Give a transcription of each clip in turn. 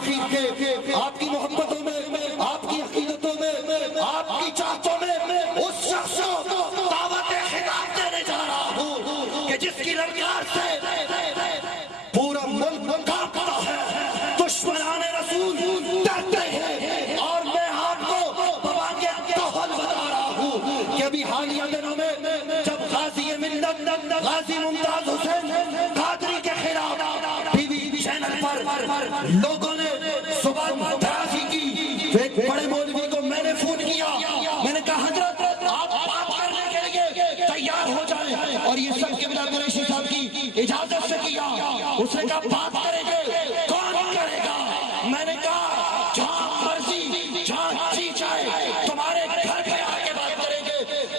تاخیر کے آپ کی محبتوں میں، آپ کی عقیدتوں میں، آپ کی چاہتوں میں اس شخص کو دعوت خطاب دینے جا رہا ہوں کہ جس کی للکار سے پورا ملک کانپتا ہے، دشمنان رسول ڈرتے ہیں، اور میں آپ کو بوانگ توحل بتا رہا ہوں کہ ابھی حالیہ دنوں میں جب غازی ملت غازی ممتاز حسین قادری کے خلاف ٹی وی چینل پر لوگوں نے زبان درازی کی، ایک بڑے مولوی کو میں نے فون کیا، میں نے کہا حضرت آپ بات کرنے کے لیے تیار ہو جائیں، اور یہ سب قبلہ قریشی صاحب کی اجازت سے کیا۔ اس نے کہا بات کریں گے، کون کرے گا؟ میں نے کہا جہاں مرضی جہاں جی چاہے تمہارے گھر پہ آ کے بات کریں گے،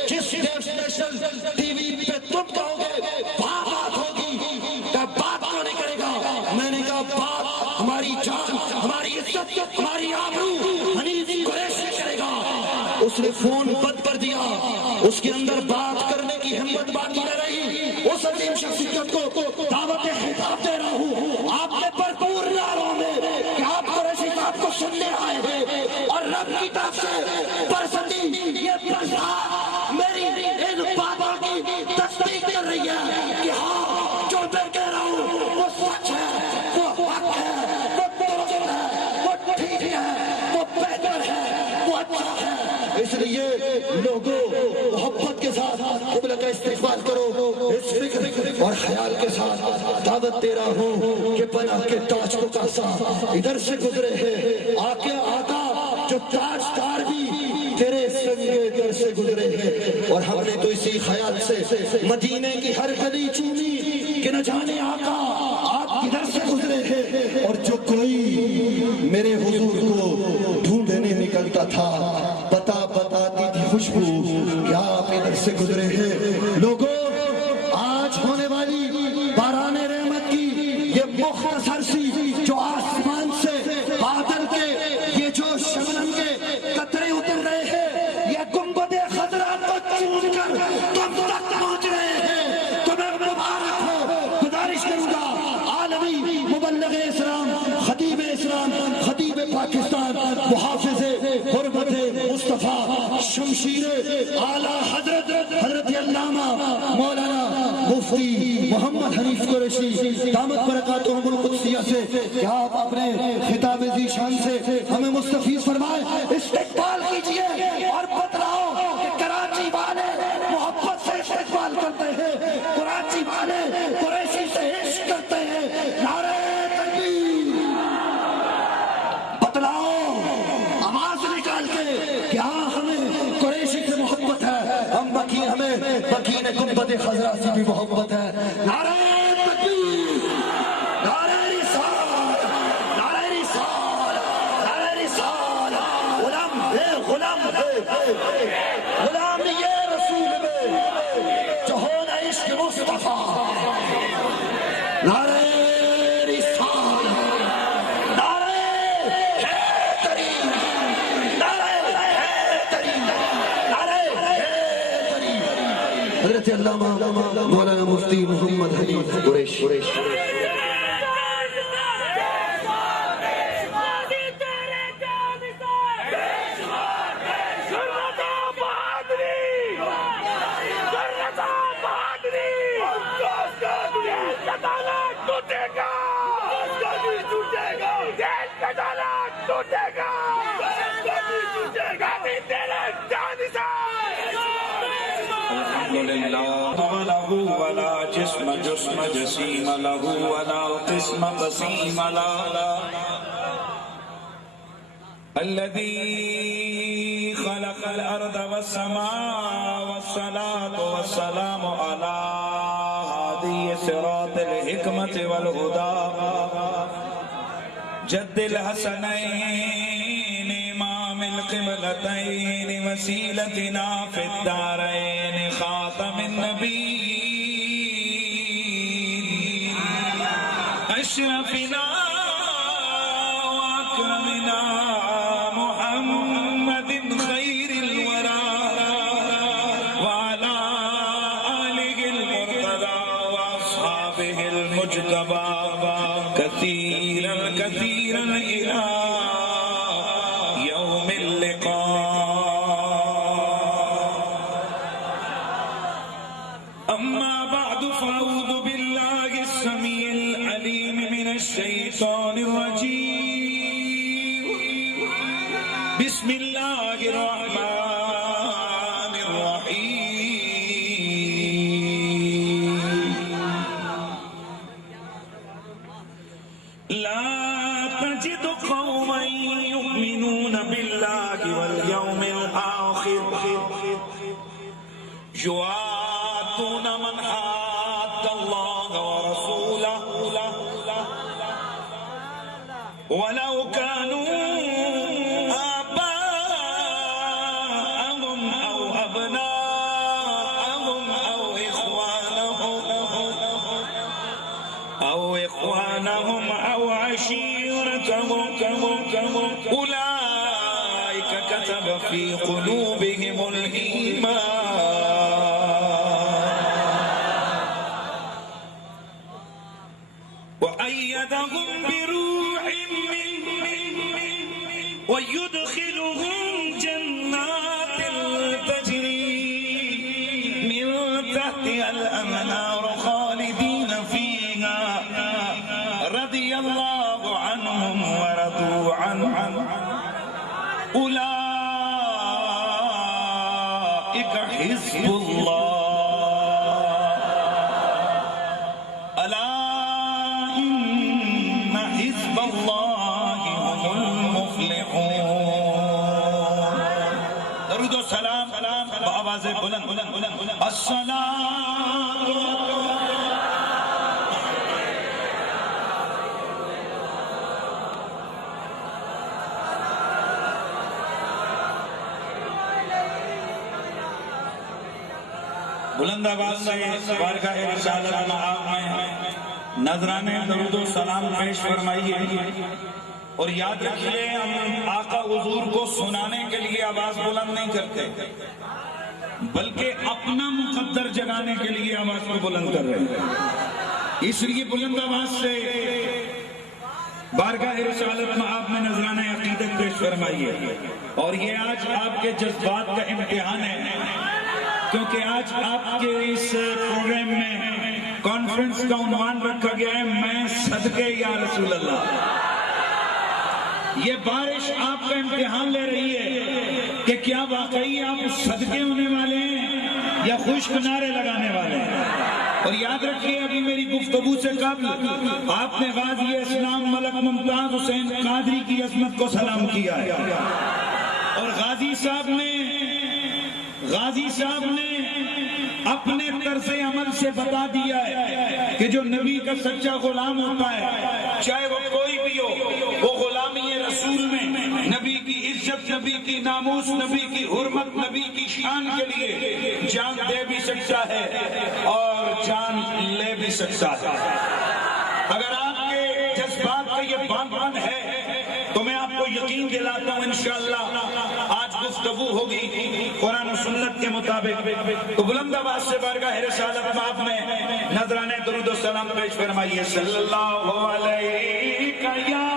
جس نیشنل ٹی وی پہ تم کہو گے وہاں بات ہوگی، کہ بات کیوں نہیں کرے گا؟ میں نے کہا بات ہماری جان، ہماری عزت، ہماری آبرو حنیف قریشی کرے گا۔ اس نے فون بند کر دیا، اس کے اندر بات کرنے کی ہمت باقی نہ رہی۔ اس عظیم شخصیت کو دعوت خطاب دے رہا ہوں، آپ نے بھرپور نعروں میں کہ آپ قریشی صاحب کو سننے آئے ہیں، اور رب کی طرف سے برستی یہ برسات میری ان باتوں کی تصدیق کر رہی ہے کہ ہاں جو میں کہہ رہا ہوں وہ سچ ہے، وہ حق ہے، وہ درست ہے، وہ ٹھیک ہے، وہ بہتر ہے، وہ اچھا ہے۔ اس لیے لوگوں محبت کے ساتھ قبلہ کا استقبال کرو، اس فکر اور خیال کے ساتھ دعوت دے رہا ہوں کہ بنا کے تاج کو کاسا ادھر سے گزرے ہیں، آقا جو تاج دار بھی تیرے سنگے در سے گزرے ہیں، اور ہم نے تو اسی خیال سے مدینے کی ہر گلی چومی کہ نہ جانے آقا آپ کدھر سے گزرے ہیں۔ اور جو کوئی میرے حضور کو ڈھونڈنے نکلتا تھا بتاتی تھی خوشبو کہ آپ ادھر سے گزرے ہیں۔ لوگوں آج ہونے والی باران رحمت کی یہ مختصر سی جو آسمان سے بادل کے یہ جو شبنم کے قطرے اتر رہے ہیں، یہ گنبد خضرا کو چون کر تم تک پہنچ رہے ہیں، تمہیں مبارک ہو۔ گزارش کروں گا عالمی مبلغ اسلام، خطیب اسلام، خطیب پاکستان، محافظ حرمت مصطفیٰ، شمشیر اعلیٰ حضرت علامہ مولانا مفتی محمد حنیف قریشی دامت برکاتہم القدسیہ سے کہ آپ اپنے خطاب ذیشان سے ہمیں مستفیض فرمائیں، استقبال کیجئے اور بتلاؤ کہ کراچی والے محبت سے استقبال کرتے ہیں، کراچی والے قریشی سے عشق کرتے ہیں۔ نعرہ تکبیر، بتلاؤ آواز نکال کے کہ ہاں ہمیں قریشی سے محبت ہے، ہمیں بکین گنبد خضرا سے بھی محبت ہے۔ نعرہ تکبیر، نعرہ رسالت، نعرہ رسالت، نعرہ رسالت، غلام غلام یہ رسول میں جو ہونا عشق مصطفیٰ۔ نعرہ حضرت علامہ مولانا مفتی محمد حنیف قریشی۔ ولا جسم جسیم له ولا قسم قسیم له الذي خلق الأرض والسماء والصلاة والسلام على هادي صراط الحكمة والهدى جد الحسنين إمام القبلتين وسيلتنا في الدارين خاتم النبيين أشرفنا وأكرمنا محمد خير الورى وعلى آله المرتضى وأصحابه المجتبى كثيرا كثيرا إلى بسم اللہ الرحمن الرحیم لا تجد قوما يؤمنون بالله واليوم الآخر يوادون من حاد الله ورسوله ولو كانوا آباءهم أو أبناءهم أو إخوانهم أو عشيرتهم أولئك كتب في قلوبهم الإيمان وأيدهم بروح منه ويدخلهم جنات تجري من تحتها الأنهار خالدين فيها رضي الله عنهم ورضوا عنه أولئك حزب الله ألا إن حزب الله هم المفلحون درود و سلام بآواز بلند الصلاة بلند آواز سے بارگاہ رسالت مآب میں نذرانے درود و سلام پیش فرمائیے اور یاد رکھیے ہم آقا حضور کو سنانے کے لیے آواز بلند نہیں کرتے بلکہ اپنا مقدر جگانے کے لیے آواز کو بلند کر رہے ہیں اس لیے بلند آواز سے بارگاہ رسالت مآب میں نذرانے عقیدت پیش فرمائیے اور یہ آج آپ کے جذبات کا امتحان ہے کیونکہ آج آپ کے اس پروگرام میں کانفرنس کا عنوان رکھا گیا ہے میں صدقے یا رسول اللہ یہ بارش آپ کا امتحان لے رہی ہے کہ کیا واقعی آپ صدقے ہونے والے ہیں یا خشک نعرے لگانے والے ہیں اور یاد رکھیے ابھی میری گفتگو سے قبل آپ نے غازی اسلام ملک ممتاز حسین قادری کی عظمت کو سلام کیا ہے اور غازی صاحب نے اپنے طرز عمل سے بتا دیا ہے کہ جو نبی کا سچا غلام ہوتا ہے چاہے وہ کوئی بھی ہو وہ غلامی رسول میں نبی کی عزت نبی کی ناموس نبی کی حرمت نبی کی شان کے لیے جان دے بھی سکتا ہے اور جان لے بھی سکتا ہے اگر آپ کے جذبات کا یہ بان ہے تو میں آپ کو یقین دلاتا ہوں انشاءاللہ آج گفتگو ہوگی قرآن و سنت کے مطابق تو بلند آواز سے بارگاہ رسالت مآب میں نذرانے درود و سلام پیش فرمائیے صلی اللہ علیہ یا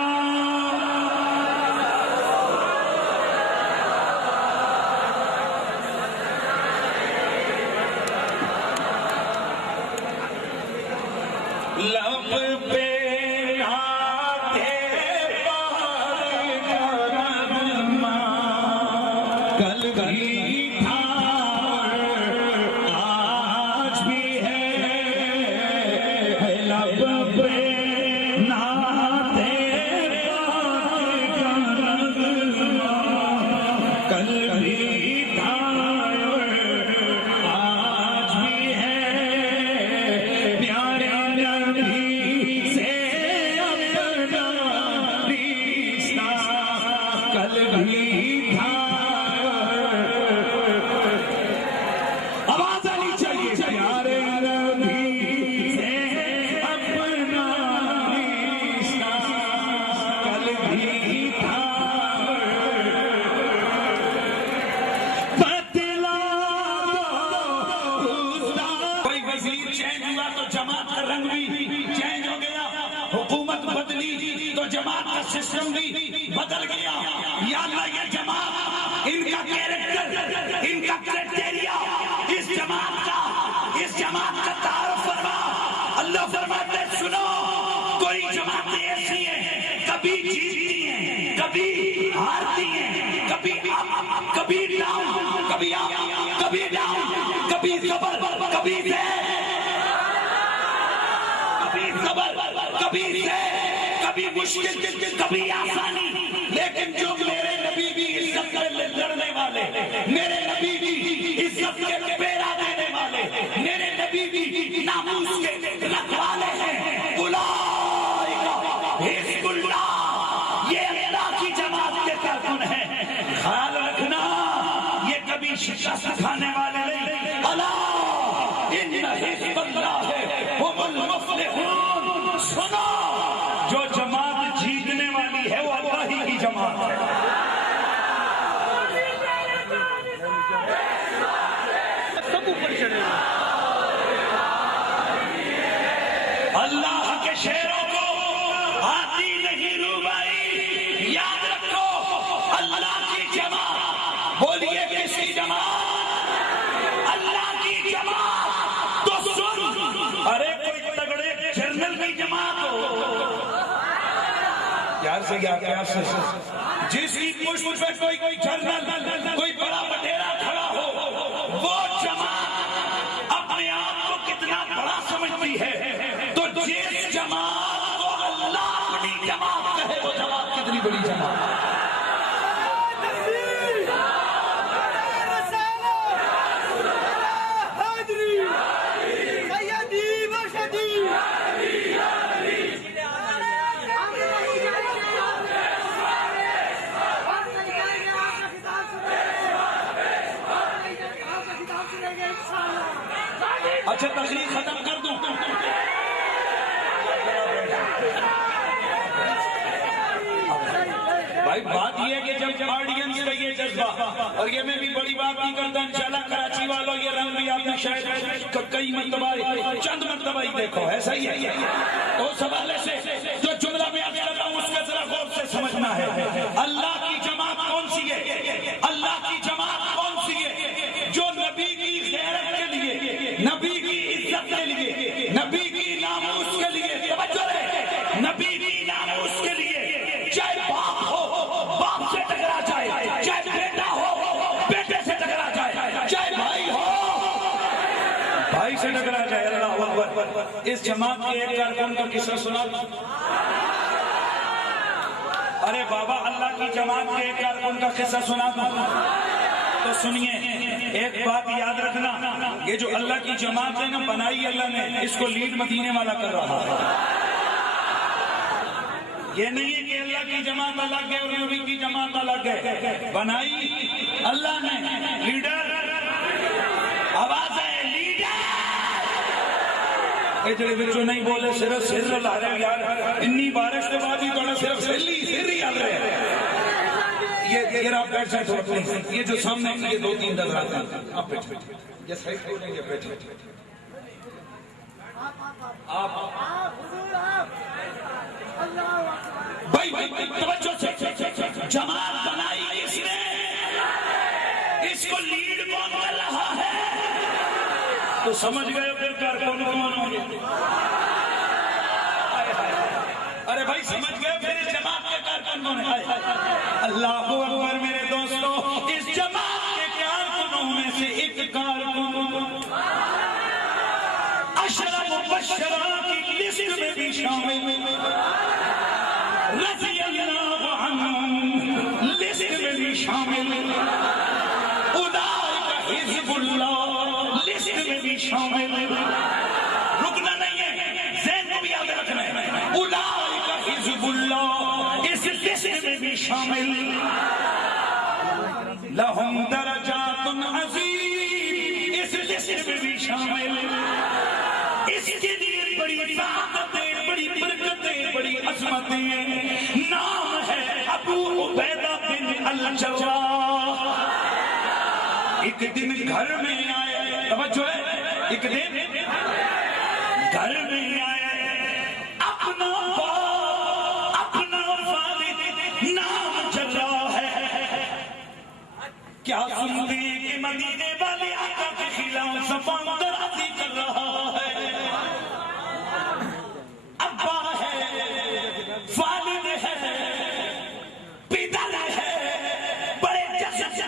لب پہ کل بھی تھا آج بھی ہے لب پہ ناتے کل بھی تھا آج بھی ہے پیارے نبی سے اپنا رشتہ کل بھی تھا جماعت کا سسٹم بھی بدل گیا یا اللہ یہ جماعت ان کا کیریکٹر ان کا کرائٹیریا اس جماعت کا تعارف فرما اللہ فرماتے سنو کوئی جماعتیں ایسی ہیں کبھی جیتتی ہیں کبھی ہارتی ہیں اپ کبھی ڈاؤن کبھی اپ کبھی ڈاؤن کبھی صبر کبھی صبر کبھی کبھی مشکل کبھی آسانی، لیکن جو میرے نبی کی عزت میں لڑنے والے، میرے نبی کی عزت کے پیرا دینے والے، میرے نبی کی ناموس کے رکھوالے ہیں، اولئک حزب اللہ، یہ اللہ کی جماعت کے کارکن ہیں۔ خیال رکھنا یہ کبھی شکست کھانے والے نہیں، الا ان حزب اللہ هم المفلحون۔ سنو، جو جماعت جیتنے والی ہے وہ اللہ ہی کی جماعت ہے۔ اللہ کے شیروں کو آتی نہیں روبائی، یاد رکھو اللہ کی جماعت، بولیے کس کی جماعت؟ اللہ کی جماعت۔ تو سن، ارے کوئی تگڑے جنرل کی جماعت ہو، پیار سے کیا پیار سے، جس کی پشت پہ کوئی جنرل کوئی بڑا بٹیرا کھڑا ہو، وہ جماعت اپنے آپ کو کتنا بڑا سمجھتی ہے، تو جس جماعت کو اللہ اپنی جماعت کہے وہ جماعت کتنی بڑی جماعت۔ اچھا تقریر ختم کر دوں، بھائی بات یہ ہے کہ جب آڈینس کا یہ جذبہ، اور یہ میں بھی بڑی بات نہیں کرتا، انشاءاللہ کراچی والوں یہ رنگ بھی آپ نے شاید کئی مرتبہ چند مرتبہ ہی دیکھو ہے، صحیح ہے۔ تو اس حوالے سے جو جملہ میں عرض کر رہا ہوں اس کا ذرا غور سے سمجھنا ہے۔ اللہ کی جماعت کون سی ہے؟ اللہ کی جماعت کون سی ہے؟ جو نبی کی غیرت کے لیے، نبی کی عزت کے لیے، نبی کی ناموس کے لیے، توجہ ہے، نبی کی ناموس کے لیے چاہے باپ ہو باپ سے ٹکرا جائے، چاہے بیٹا ہو بیٹے سے ٹکرا جائے، چاہے بھائی ہو بھائی سے ٹکرا جائے۔ اللہ اکبر۔ اس جماعت کے ایک کارکن کا قصہ سنا، ارے بابا اللہ کی جماعت کے ایک کارکن کا قصہ سنا تو سنیے۔ ایک بات یاد رکھنا، یہ جو اللہ کی جماعت ہے نا بنائی اللہ نے، اس کو لیڈ مدینے والا کر رہا ہے۔ یہ نہیں ہے کہ اللہ کی جماعت الگ ہے اور نبی کی جماعت الگ ہے، بنائی اللہ نے۔ لیڈر آواز ہے، لیڈر جڑے بچوں نہیں بولے صرف سر لا رہے یار، اتنی بارش کے بعد بھی تو صرف سر ہی آ رہے ہیں۔ یہ آپ بیٹھ جائیں تھوڑا پلیز، یہ جو سامنے یہ دو تین نظر آتے ہیں، آپ بیٹھ بیٹھیں، یہ سائڈ ہو جائیں، یہ بیٹھ آپ بھائی توجہ سے، جماعت بنائی اس نے، اس کو لیڈ کون کر رہا ہے؟ تو سمجھ گئے پھر کارکن کون ہوں گے؟ ارے بھائی سمجھ گئے پھر اس جماعت کے کارکن کون ہیں؟ اللہ اکبر میرے دوستو، اس جماعت کے کارکنوں میں سے ایک کارکن عشرہ مبشرہ کی لسٹ میں بھی شامل، رضی اللہ عنہ لسٹ میں بھی شامل، اولئک حزب اللہ لسٹ میں بھی شامل۔ رکنا نہیں ہے، ذہن کو بھی یاد رکھنا ہے، اولئک حزب اللہ اس لسٹ میں بھی شامل۔ لہم درجات عظیم اس لسٹ میں بھی شامل۔ اس کے لیے بڑی سعادتیں، بڑی برکتیں، بڑی عظمتیں، نام ہے ابو عبیدہ بن الجراح۔ ایک دن گھر میں آئے، توجہ ہے، ایک دن گھر میں آئے، اپنا باپ اپنا والد نام جراح ہے، کیا سنتے ہیں کہ مدینے والے آقا کے خلاف زبان درازی کر رہا ہے، ابا ہے، والد ہے، پدر ہے، بڑے جذب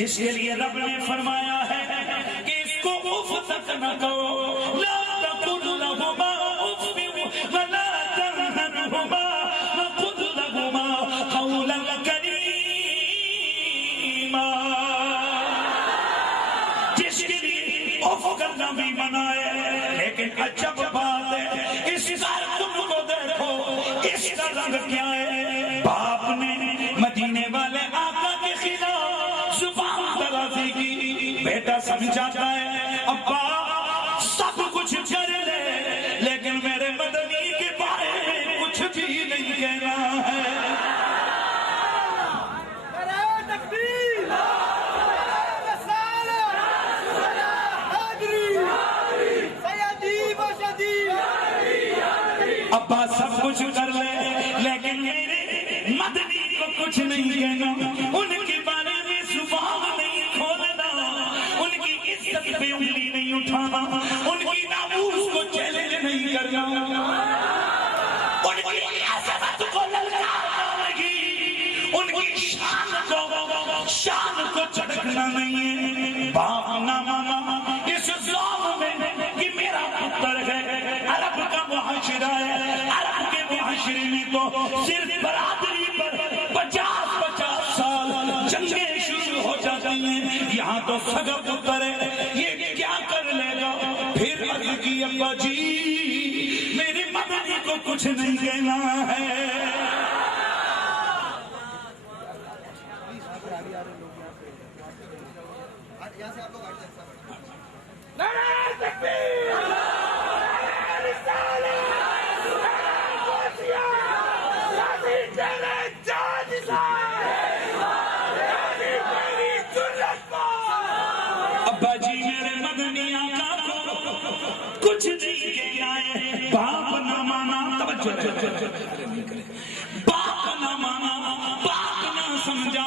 جس کے لیے رب نے فرمایا ہے کہ اس کو اف تک نہ کہو لا تقل لهما اف ولا تنهرهما وقل لهما قولا کریما جس کے لیے اف کرنا بھی منع ہے لیکن عجب بات ہے اس کارکن کو دیکھو اس کا رنگ کیا ہے باپ نے مدینے والے آقا کے خلاف زبان درازی کی بیٹا سمجھاتا ہے ابا سب کچھ کر لے لیکن میرے مدنی کے بارے میں کچھ بھی نہیں کہنا ہے ابا سب کچھ کر لے لیکن میرے مدنی کو کچھ نہیں کہنا ان کے بارے میں زبان نہیں کھولنا ان کی عزت پہ انگلی نہیں اٹھانا ان کی ناموس کو چیلنج نہیں کرنا ان کی عظمت کو للکارنا نہیں ان کی شان کو چڑکنا نہیں ہے باپ نہ مانا اس ظلم میں کہ میرا پتر ہے عرب کا معاشرہ ہے عرب کے معاشرے میں تو صرف برادری پر 50 سال جنگیں شروع ہو جاتی ہیں یہاں تو سگا پتر ہے یہ کیا کر لے گا پھر عرض کی ابا جی میری مدنی کو کچھ نہیں کہنا ہے ابا جی میرے مدنی آقا کو کچھ نہیں کہنا ہے باپ نہ مانا توجہ باپ نہ مانا باپ نہ سمجھا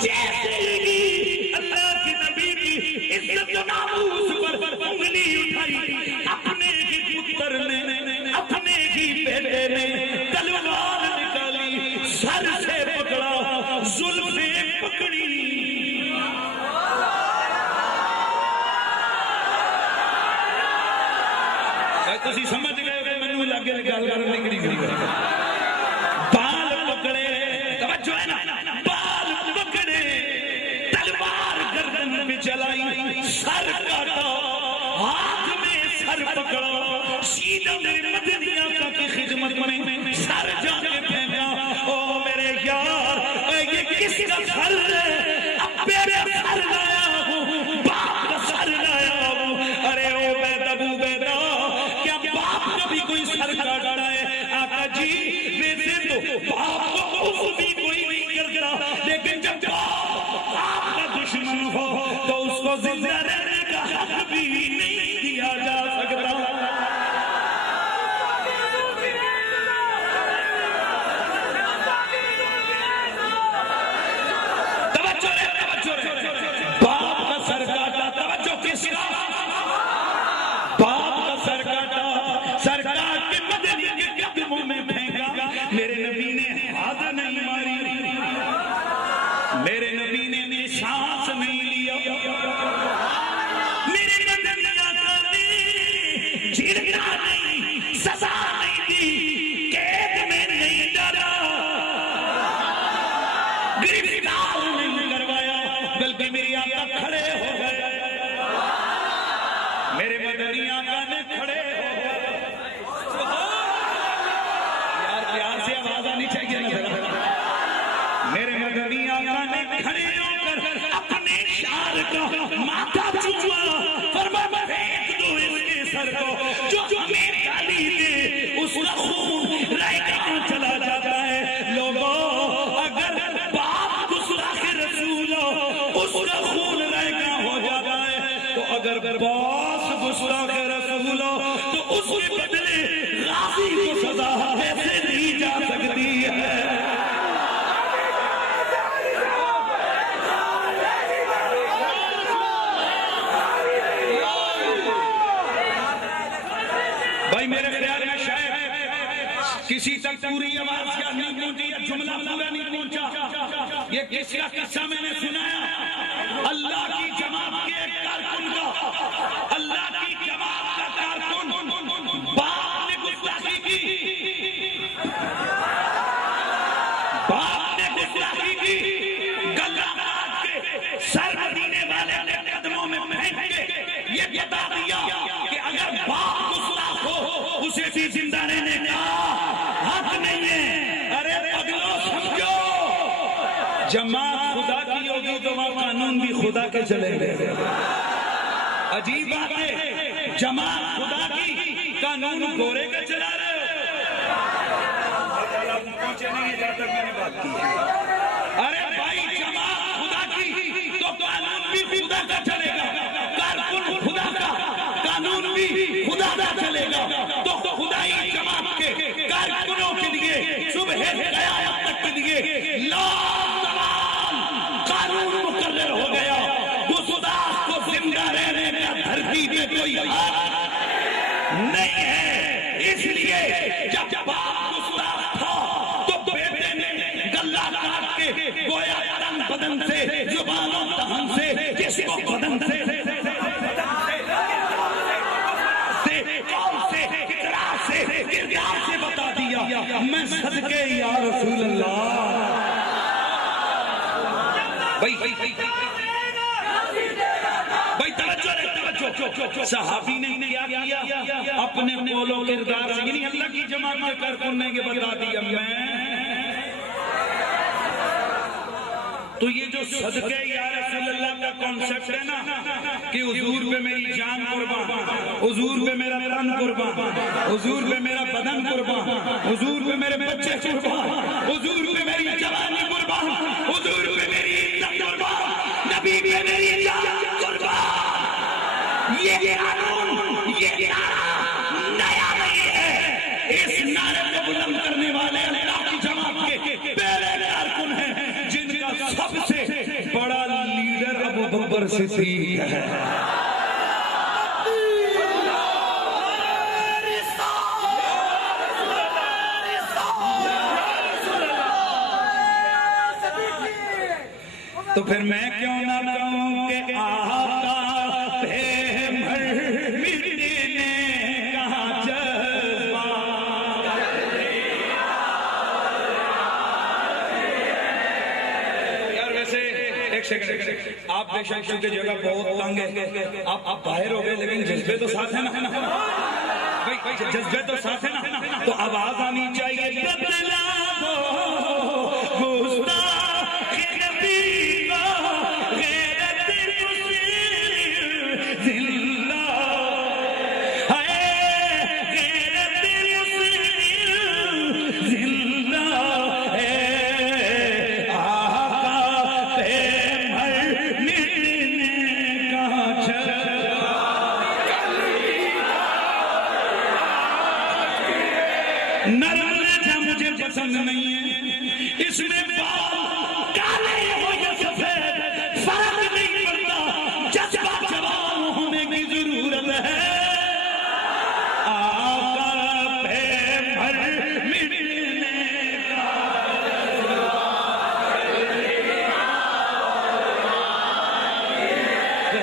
جیسے ہی اللہ کے نبی کی عزت و ناموس پر انگلی اٹھائی اپنے ہی پتر نے اپنے ہی بیٹے نے تلوار نکالی سر سے پکڑا زلفیں پکڑی تسی سمجھ گئے کہ میں نے لگے گل کرنے کی نہیں بال پکڑے توجہ ہے نا بال پکڑے تلوار گردن پہ چلائی سر کاٹا ہاتھ میں سر پکڑا سیدھا میرے مدنی آقا کی خدمت میں سر جا کے پھینکا او میرے یار یہ کس کا سر ہے اب میرے سر لایا ہوں باپ کا سر لایا ہوں ارے او بیدا ابو بیدا کبھی کوئی سر کاٹتا ہے آقا جی ویسے تو باپ کو اف بھی کوئی نہیں کرتا لیکن جب آپ کا دشمن ہو تو اس کو زندہ رہنے کا حق بھی نہیں دیا جا سکتا توجہ باپ کا سر کاٹا توجہ کس کا باپ کا سر کاٹا سرکار کے مدنی کے قدموں میں پھینکا میرے نبی نے ہاتھ نہیں ماری میرے نبی نے سانس نہیں لیا میرے مدنی آقا نے جھڑکا نہیں سزا نہیں دی قید میں نہیں ڈالا گرفتار نہیں کروایا بلکہ میری آقا کھڑے ہو گئے میرے مدنی آقا نے کھڑے ہو گئے میرے مدنی آقا نے کھڑے ہو کر اپنے شار کا ماتھا چوما فرمایا پھینک دو اس کے سر کو جو ہمیں گالی دے اس کا خون رہ کہاں چلا جاتا ہے لوگوں اگر باپ گستاخ رسول ہو اس کا خون رہ کہاں ہو جاتا ہے تو اگر باپ گستاخ رسول ہو تو اس کے بدلے غازی کو سزا ایسے دی جا سکتی ہے بھائی میرے خیال میں شاید کسی تک پوری آواز کیا نہیں پہنچی یا جملہ پورا نہیں پہنچا یہ کس کا قصہ میں نے سنایا باپ نے گستاخی کی، گلہ کاٹ کے سر مدینے والے نے قدموں میں پھینک کے یہ بتا دیا کہ اگر باپ گستاخ ہو اسے بھی زندہ رہنے کا حق نہیں ہے۔ ارے پگلو سمجھو، جماعت خدا کی ہوگی تو وہاں قانون بھی خدا کے چلیں گے۔ عجیب بات ہے، جماعت خدا کی، قانون گورے کا چلا رہے ہو۔ پیچھے نہیں جاتا، میں نے بات کی۔ ارے بھائی جماعت خدا کی تو قانون بھی خدا کا چلے گا، کارکن خدا کا، قانون بھی خدا کا چلے گا۔ تو خدائی جماعت کے کارکنوں کے لیے صبح قیامت تک کے لیے قانون مقرر ہو گیا، گستاخ کو زندہ رہنے کا دھرتی پہ کوئی حق نہیں ہے۔ اس لیے جب باپ گستاخ تھا تو بیٹے نے گلہ کاٹ کے گویا تن بدن سے، زبان و دہن سے، جس کو بدن سے کردار سے بتا دیا، میں صدقے یا رسول اللہ۔ بھائی توجہ، صحابی نے کیا کیا؟ اپنے قول و کردار سے، یعنی اللہ کی جماعت کے کارکن نے بتا دیا میں۔ تو یہ جو صدقے یا رسول اللہ کا کانسیپٹ ہے نا کہ حضور پہ میری جان قربان، حضور پہ میرا تن قربان، حضور پہ میرا بدن قربان، حضور پہ میرے بچے قربان، حضور پہ میری جوانی قربان، حضور پہ میری عزت قربان، نبی پہ میری جان قربان، یہ قانون، یہ نعرہ نیا نہیں ہے۔ اس نعرے کو بلند کرنے والے اللہ کی جماعت کے پہلے کارکن ہیں، جن کا سب سے بڑا لیڈر ابو بکر صدیق ہے۔ تو پھر میں کیوں نہ کہوں کہ آقا پہ مٹنے کا جذبہ۔ یار ویسے ایک سیکنڈ، آپ بے شک کی جگہ بہت تنگ ہے، آپ باہر ہو گئے لیکن جذبے تو ساتھ ہے نا، جذبے تو ساتھ ہے نا، تو آواز آنی چاہیے بدلا دو گستاخ نبی کو غیرت زندہ ہے، غیرت زندہ ہے، آقا پہ مٹنے کا جذبہ۔ نرم لہجہ مجھے پسند نہیں ہے، اس میں بال کالے ہو یا سفید فرق نہیں پڑتا، جذبہ جوان ہونے کی ضرورت ہے۔ آقا پہ مٹنے کا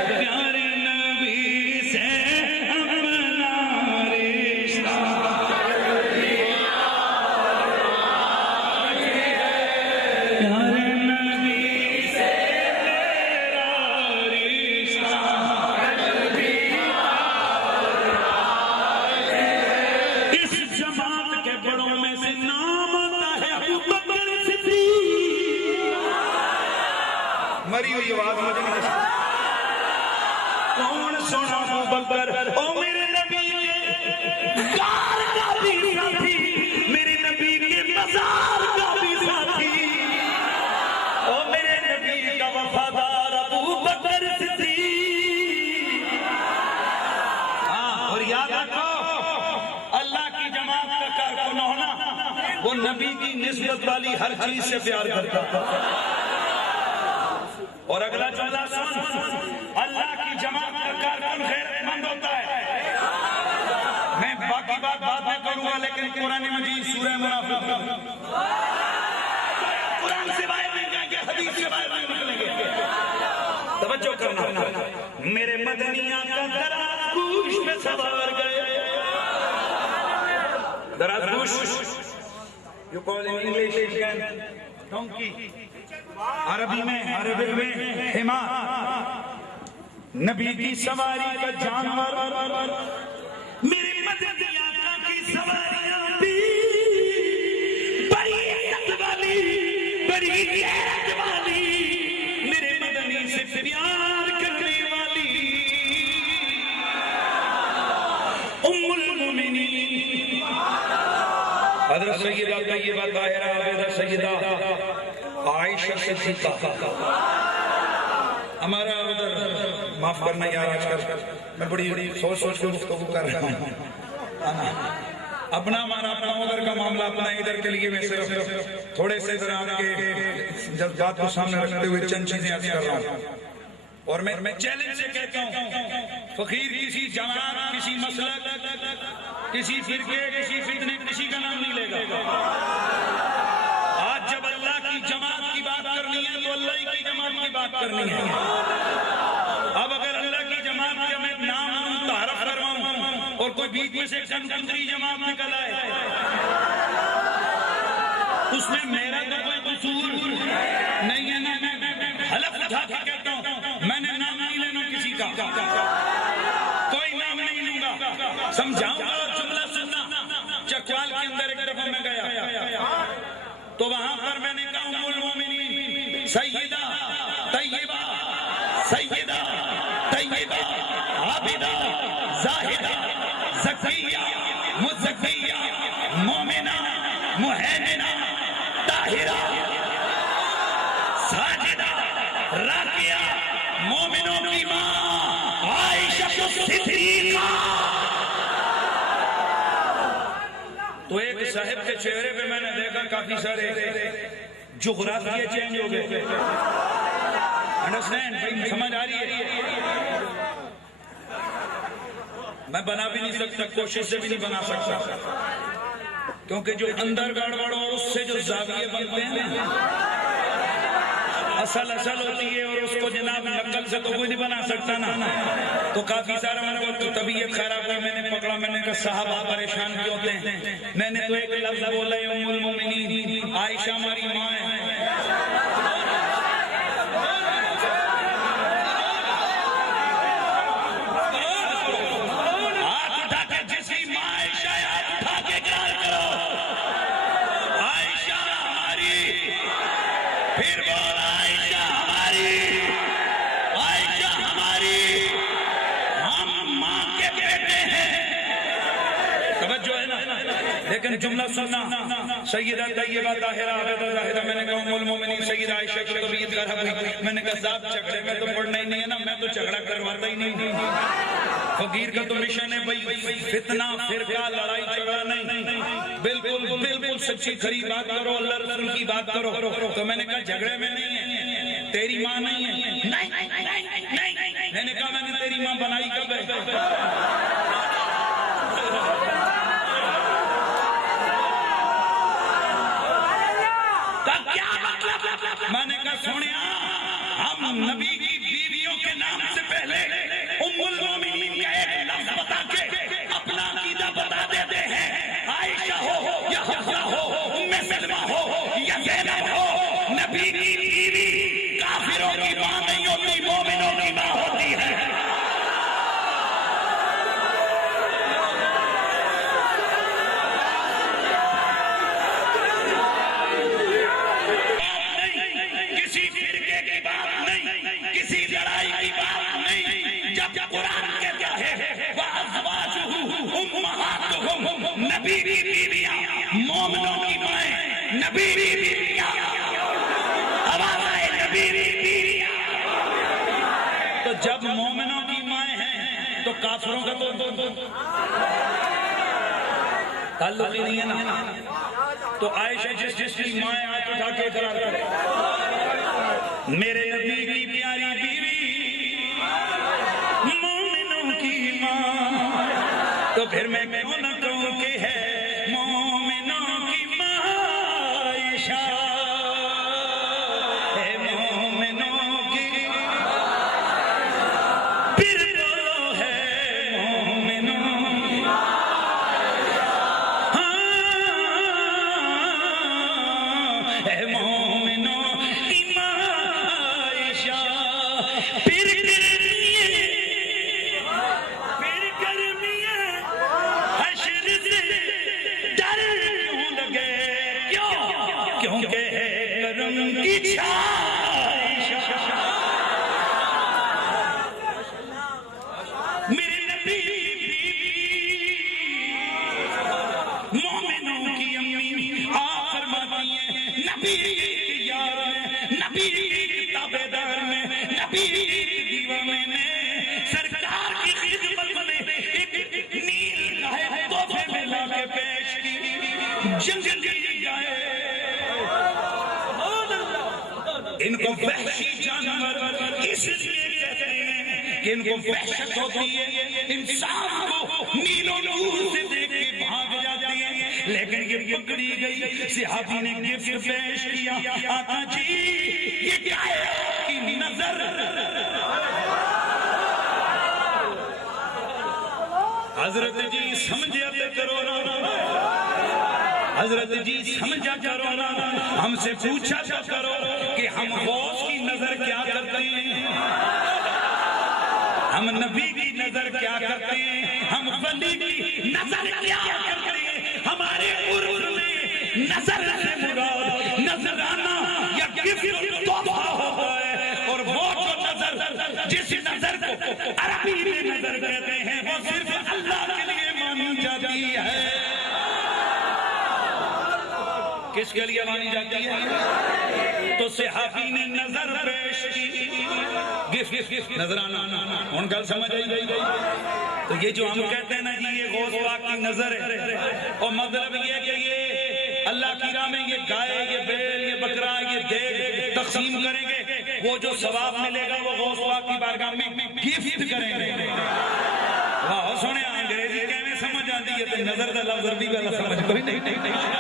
پیارے نبی سے اپنا رشتہ، پیارے نبی سے میرا رشتہ، اس جماعت کے بڑوں میں سے نام آتا ہے ابو بکر صدیق۔ مری ہوئی آواز مجھے نہیں سنتی۔ کون سنا ابو بکر؟ او میرے نبی کے غار کا بھی ساتھی، میرے نبی کے مزار کا بھی ساتھی، او میرے نبی کا وفادار ابو بکر صدیق۔ ہاں، اور یاد رکھو اللہ کی جماعت کا کارکن ہونا، وہ نبی کی نسبت والی ہر چیز سے پیار کرتا تھا۔ اور اگلا جملہ سن، اللہ کی جماعت کا کارکن غیرت مند ہوتا ہے۔ میں باقی بات بعد میں کروں گا، لیکن قرآن مجید سورہ منافقون، قرآن سے باہر نہیں جائیں گے، حدیث سے باہر نہیں نکلیں گے۔ توجہ کرنا، میرے مدنیاں کا دراز گوش میں سوار گئے۔ دراز گوش، you call in English again. Donkey عربی میں عربی میں حمار، نبی کی سواری کا جانور، میرے مدنی آقا کی سواریاں بھی بڑی عزت والی، بڑی غیرت والی، میرے مدنی سے پیار کرنے والی ام المومنین حضرت سیدہ طیبہ طاہرہ عابدہ سیدہ عائشہ صدیقہ۔ ہمارا ادھر معاف کرنا یار، آج کل میں بڑی سوچ کے گفتگو کر رہا ہوں، اپنا ہمارا اپنا ادھر کا معاملہ اپنا، ادھر کے لیے میں صرف تھوڑے سے ذرا آپ کے جذبات کو سامنے رکھتے ہوئے چند چیزیں عرض کر رہا ہوں، اور میں چیلنج سے کہتا ہوں فقیر کسی جماعت، کسی مسلک، کسی فرقے، کسی فتنے، کسی کا نام نہیں لے گا۔ آج جب اللہ کی جماعت کی بات کرنی ہے تو اللہ کی جماعت کی بات کرنی ہے۔ اب اگر اللہ کی جماعت کا میں نام متعارف کرواؤں اور کوئی بیچ میں سے کنکری جماعت نکل آئے، اس میں میرا تو کوئی قصور نہیں ہے، میں حلف اٹھا کے کہتا ہوں میں نے نام نہیں لینا کسی کا، کوئی نام نہیں لوں گا، سمجھاؤں گا اور جملہ سننا۔ چکوال کے اندر ایک دفعہ میں گیا تو وہاں پر میں نے کہا ام المومنین سیدہ طیبہ، سیدہ طیبہ عابدہ زاہدہ زکیہ مزکیہ مومنہ مہیمنہ طاہرہ ساجدہ راکیہ، مومنوں کی ماں عائشہ صدیقہ۔ تو ایک صاحب کے چہرے پہ میں نے دیکھا کافی سارے جغرافیہ چینج ہو گئے، انڈرسٹینڈ بھائی، سمجھ آ رہی ہے؟ میں بنا بھی نہیں سکتا، کوشش سے بھی نہیں بنا سکتا، کیونکہ جو اندر گڑبڑ اور اس سے جو زاویے بنتے ہیں اصل ہوتی ہے، اور اس کو جناب نقل سے تو کوئی نہیں بنا سکتا نا۔ تو کافی سارا میں نے تو طبیعت خراب ہوئی، میں نے پکڑا، میں نے کہا صحابہ پریشان کیوں ہوتے ہیں؟ میں نے تو ایک لفظ بولا ہے ام المومنین عائشہ ہماری ماں ہے۔ ہاتھ اٹھا کے جسی ماں عائشہ ہے، ہاتھ اٹھا کے اقرار کرو عائشہ ہماری، پھر بول عائشہ ہماری، عائشہ ہماری، ہم ماں کے بیٹے ہیں۔ توجہ ہے نا؟ لیکن جملہ سننا، سیدہ طیبہ طاہرہ عابدہ زاہدہ، میں نے کہا ام المومنین سیدہ عائشہ کی طبیعت خراب ہوئی، میں نے کہا صاحب جھگڑے میں تو پڑھنا ہی نہیں ہے نا، میں تو جھگڑا کرواتا ہی نہیں۔ فقیر کا تو مشن ہے بھائی فتنہ فرقہ لڑائی جھگڑا نہیں، بالکل سچی کھری بات کرو، اللہ رسول کی بات کرو۔ تو میں نے کہا جھگڑے میں نہیں ہے، تیری ماں نہیں ہے، میں نے کہا میں نے تیری ماں بنائی کب ہے؟ میں نے کہا سونیا، ہم نبی کی بیویوں کے نام سے پہلے ام المومنین کا ایک لفظ بتا کے اپنا عقیدہ بتا دیتے ہیں، عائشہ ہو یا حفصہ ہو، ام سلمہ ہو یا زینب ہو، نبی کی بیوی کافروں کی ماں نہیں ہوتی، مومنوں کی ماں ہوتی ہے۔ نبی کی بیویاں مومنوں کی مائیں، نبی کی بیویاں نبی کی بیویاں۔ تو جب مومنوں کی مائیں ہیں تو کافروں کا تو تعلق ہی نہیں ہے نا۔ تو عائشہ جس کی مائیں ہاتھ اٹھا کے اقرار کرے میرے نبی کی پیاری بیوی مومنوں کی ماں، تو پھر میں کیوں نہ کہوں کہ ہے مومنوں کی ماں عائشہ، ہے مومنوں کی، پھر بولو ہے مومنوں، ہاں ہے مومنوں کیونکہ ہے کرم کی چھائی میرے نبی مومنوں کی امی آپ فرماتی ہیں نبی کی یار میں نبی کی تابعدار میں نبی کی دیوانے میں سرکار کی خدمت میں ایک نیل گائے تحفے میں لا کے پیش کی جنگلی گائے ان کو وحشی جانور اس لیے کہتے ہیں کہ ان کو وحشت ہوتی ہے انسان کو نیلوں نور سے دیکھ کے بھاگ جاتے ہیں لیکن یہ پکڑی گئی صحابی نے گفٹ پیش کیا آقا جی یہ کیا ہے آپ کی نظر حضرت جی سمجھا کرو نا حضرت جی سمجھا کرو نا ہم سے پوچھا کرو کہ ہم غوث کی نظر کیا کرتے ہیں ہم نبی کی نظر کیا کرتے ہیں ہم ولی کی نظر کیا کرتے ہیں ہمارے عرف میں نظر سے مراد نظرانہ یا گفٹ تحفہ ہوتا ہے اور وہ جو نظر جس نظر کو عربی میں نظر کہتے ہیں وہ صرف اللہ کے لیے مانی جاتی ہے کس کے لیے مانی جاتی ہے تو صحابی نے نظر پیش کی گفٹ نظرانہ ان کا سمجھ آئی گئی تو یہ جو ہم کہتے ہیں نا جی یہ غوث پاک کی نظر ہے اور مطلب یہ کہ یہ اللہ کی راہ میں یہ گائے یہ بیل یہ بکرا یہ دیگ تقسیم کریں گے وہ جو ثواب ملے گا وہ غوث پاک کی بارگاہ میں گفٹ کریں گے واہ سونے انگریزی کہنے سمجھ آتی ہے تو نظر دا لفظ عربی والا سمجھ کوئی نہیں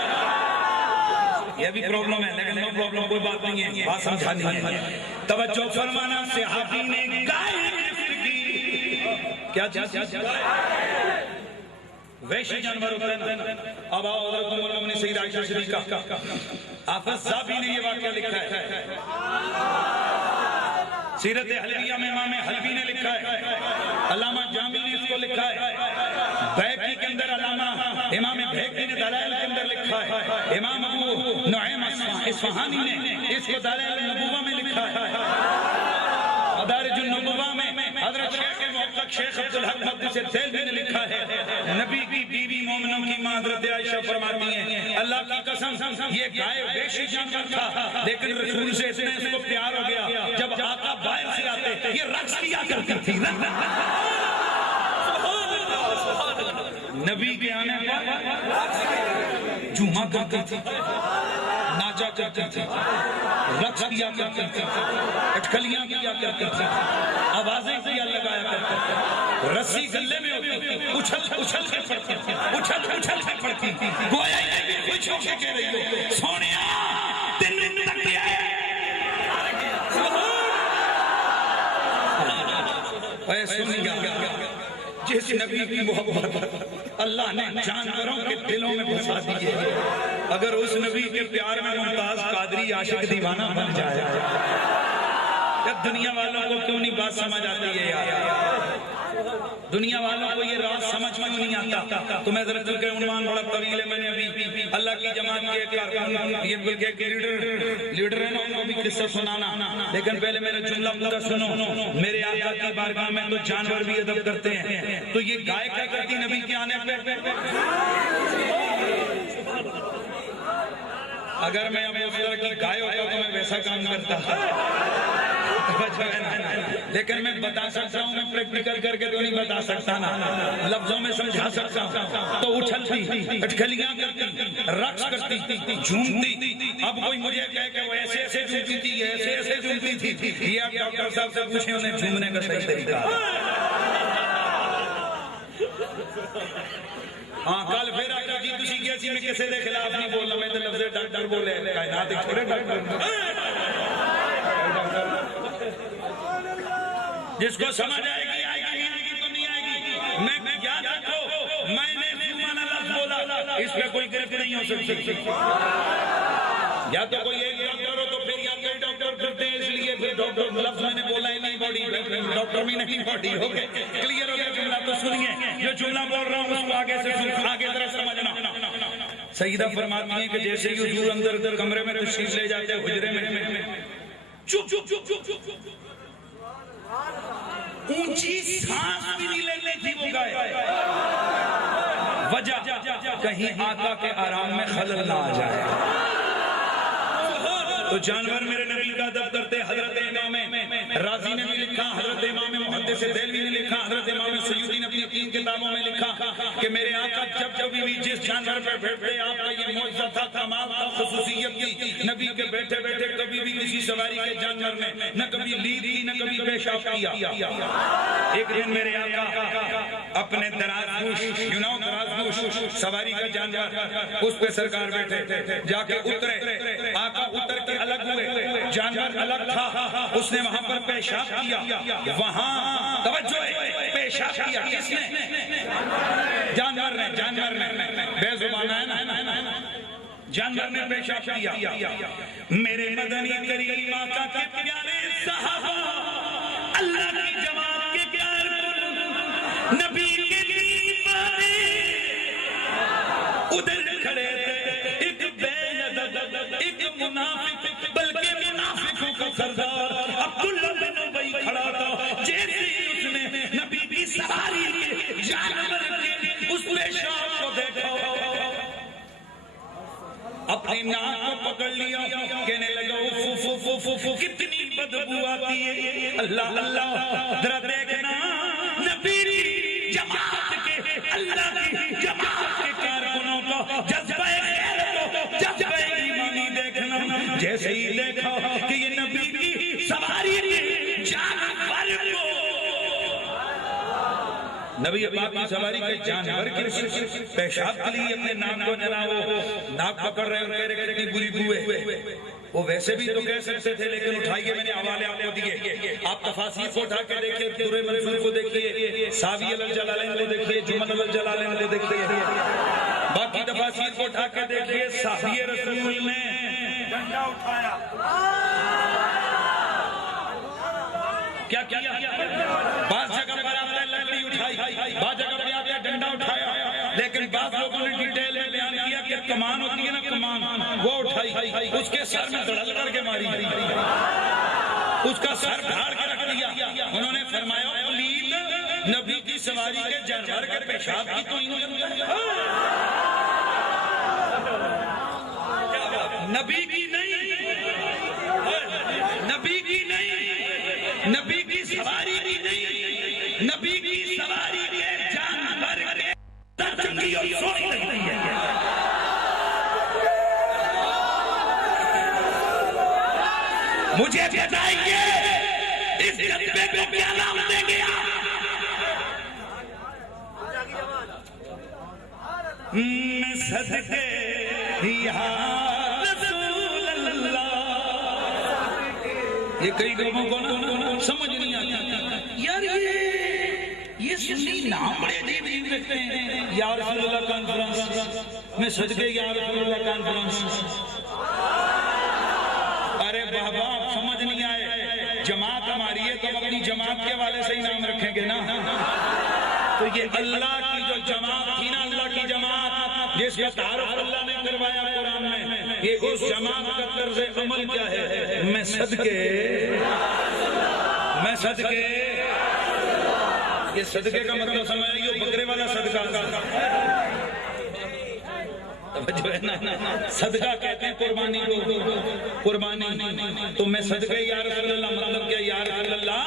یہ بھی پرابلم ہے لیکن نو پرابلم کوئی بات نہیں ہے بات سمجھانی ہے توجہ فرمانا صحابی نے گائے گفٹ کی کیا چیز ویشی جانور ہوتا ہے نا اب آؤ حضرت ام المؤمنین سیدہ عائشہ صدیقہ حافظ ذابی نے یہ واقعہ لکھا ہے سیرت حلویہ میں امام حلوی نے لکھا ہے علامہ جامی نے اس کو لکھا ہے بیہقی کے اندر علامہ امام بیہقی نے دلائل کے اندر لکھا ہے امام ابو نعیم اصفہانی نے اس کو دلائل النبوہ میں لکھا ہے مدارج النبوہ میں حضرت شیخ محقق شیخ عبدالحق محدث دہلوی نے لکھا ہے نبی کی بیوی مومنوں کی ماں حضرت عائشہ فرماتی ہیں اللہ کی قسم یہ گائے وحشی جانور تھا لیکن رسول سے اتنے اس کو پیار ہو گیا جب آقا باہر سے آتے یہ رقص کیا کرتی تھی نبی کے آنے پر جمعہ کرتی تھی ناچا کرتی تھی رقص کیا کرتی تھی اٹکلیاں کیا کرتی تھی آوازیں کیا لگایا کرتی تھی رسی گلے میں ہوتی تھی اچھل اچھل کے پڑتی تھی اچھل اچھل کے پڑتی تھی گویا یہ بھی خوش ہو کے کہہ رہی ہو سونیا دن تک کیا ہے اے سنیا جس نبی کی محبت اللہ نے جانوروں کے دلوں میں بسا دی ہے اگر اس نبی کے پیار میں ممتاز قادری عاشق دیوانہ بن جائے دنیا والوں کو کیوں نہیں بات سمجھ آتی ہے یار دنیا والوں کو یہ راز سمجھ میں نہیں آتا تو میں ذرا چل کے عنوان بڑا طویل ہے میں نے ابھی اللہ کی جماعت کے کارکن یہ بلکہ لیڈر ہیں ان کو بھی قصہ سنانا لیکن پہلے میرا جملہ پورا سنو میرے آقا کی بارگاہ میں تو جانور بھی ادب کرتے ہیں تو یہ گائے کیا کرتی نبی کے آنے پہ اگر میں ابو بکر کی گائے ہوتا تو میں ویسا کام کرتا لیکن میں بتا سکتا ہوں میں پریکٹیکل کر کے تو نہیں بتا سکتا نا لفظوں میں سمجھا سکتا ہوں تو اچھلتی اٹکلیاں کرتی رقص کرتی جھومتی اب کوئی مجھے کہے کہ وہ ایسے ایسے جھومتی تھی ایسے ایسے جھومتی تھی یہ آپ ڈاکٹر صاحب سے پوچھیں انہیں جھومنے کا صحیح طریقہ ہاں کل پھر آگا کی تسی کیسی میں کسے دے خلاف نہیں بولنا میں تو لفظ ڈاکٹر بولے کائنات ایک چھوڑے ڈاکٹر جس کو سمجھ آئے گی آئے گی نہیں آئے گی تو نہیں آئے گی میں یاد رکھو میں نے زمانہ لفظ بولا اس پہ کوئی گرفت نہیں ہو سکتی یا تو کوئی ایک ڈاکٹر ہو تو پھر یا کئی ڈاکٹر کرتے ہیں اس لیے پھر ڈاکٹر لفظ میں نے بولا ہی نہیں باڈی ڈاکٹر بھی نہیں باڈی ہو گئے کلیئر ہو گیا جملہ تو سنیے جو جملہ بول رہا ہوں اس کو آگے سے آگے ذرا سمجھنا سیدہ فرماتی ہیں کہ جیسے ہی حضور اندر کمرے میں تشریف لے جاتے حجرے میں چپ چپ چپ چپ چپ اونچی سانس بھی نہیں لینے تھی وہ گائے، وجہ کہیں آقا کے آرام میں خلل نہ آ جائے۔ تو جانور میرے نبی کا ادب کرتے، حضرت امام رازی نے بھی لکھا، حضرت امام محدث دہلوی نے لکھا، حضرت امام سیوطی نے اپنی 3 کتابوں میں لکھا کہ میرے آقا جب بھی جس جانور پہ بیٹھتے آپ کا یہ معجزہ تھا، کمال تھا، خصوصیت تھی، نبی کے بیٹھے بیٹھے کبھی بھی کسی سواری کے جانور نے نہ کبھی لید کی نہ کبھی پیشاب کیا۔ ایک دن میرے آقا اپنے درازگوش سواری کا جانور اس پہ سرکار بیٹھے، جا کے اترے، آقا اتر کے الگ ہوئے، جانور الگ تھا، اس نے وہاں پر پیشاب کیا، وہاں توجہ ہے، پیشاب کیا کس نے؟ جانور نے بے زبان ہے نا، جانور نے پیشاب کیا۔ میرے مدنی کریم آقا کے پیارے صحابہ، اللہ کی جماعت کے کارکن، نبی کے دیوانے ادھر کھڑے تھے، ایک بے ادب، ایک منافق، بلکہ منافقوں کا سردار عبداللہ بن ابی کھڑا تھا۔ جیسے اس نے نبی کی سواری کے جانور کے اس پیشاب کو دیکھا، اپنی ناک کو پکڑ لیا، کہنے لگا کتنی بدبو آتی ہے، اللہ اللہ ذرا دیکھنا، نبی کی جماعت کے، اللہ کی جماعت کے کارکنوں کا جذبہ غیرت و جذبہ ایمانی دیکھنا۔ جیسے ہی دیکھا کہ یہ نبی کی سواری کے جانور کو، نبی پاک کی سواری کے جانور کے پیشاب کے لیے اپنے ناک کو جناب ناک پکڑ رہے ہیں، کہہ رہے کتنی بری بو ہے۔ وہ ویسے بھی تو کہہ سکتے تھے، لیکن اٹھائیے میں نے حوالے آپ کو دیے، آپ تفاسیر کو اٹھا کے دیکھیے، درر منصور کو دیکھیے، ساوی الجلالین کو دیکھیے، جمل الجلالین کو دیکھیے، باقی تفاسیر کو اٹھا کے دیکھیے، صحابی رسول نے ڈنڈا اٹھایا، کیا کیا؟ بعض جگہ پر آپ نے لکڑی اٹھائی، بعض جگہ پر آپ نے ڈنڈا اٹھایا، لیکن بعض لوگوں نے ڈیٹیل میں بیان کیا کہ کمان ہوتی ہے نا، کمان وہ اٹھائی، اس کے سر میں دڑل کر کے ماری، اس کا سر پھاڑ کے رکھ دیا۔ انہوں نے فرمایا پلید نبی کی سواری کے جانور کے پیشاب کی تو نبی کی نہیں، نبی کی نہیں، نبی کی سواری کی نہیں، نبی کی سواری کے جانور کے چنگی اور سوئی لگتی ہے۔ مجھے بتائیے اس جذبے کو کیا نام دیں گے آپ؟ میں صدقے یا رسول اللہ، یہ کئی لوگوں کو سمجھ نہیں آتا یار، یہ سنی نام بڑے عجیب عجیب رکھتے ہیں، یا رسول اللہ کانفرنس، میں صدقے یا رسول اللہ کانفرنس۔ ارے بابا آپ سمجھ نہیں آئے، جماعت ہماری ہے تو ہم اپنی جماعت کے والے سے ہی نام رکھیں گے نا۔ تو یہ اللہ کی جو جماعت تھی نا، اللہ کی جماعت جس کا تعارف اللہ نے کروایا قرآن میں، یہ اس جماعت کا طرز عمل کیا ہے؟ میں صدقے، میں صدقے، یہ صدقے کا مطلب سمجھائیے بکرے والا صدقہ، صدقہ کہتے ہیں قربانی کو، قربانی۔ تو میں صدقے یا رسول اللہ مطلب کیا؟ یا رسول اللہ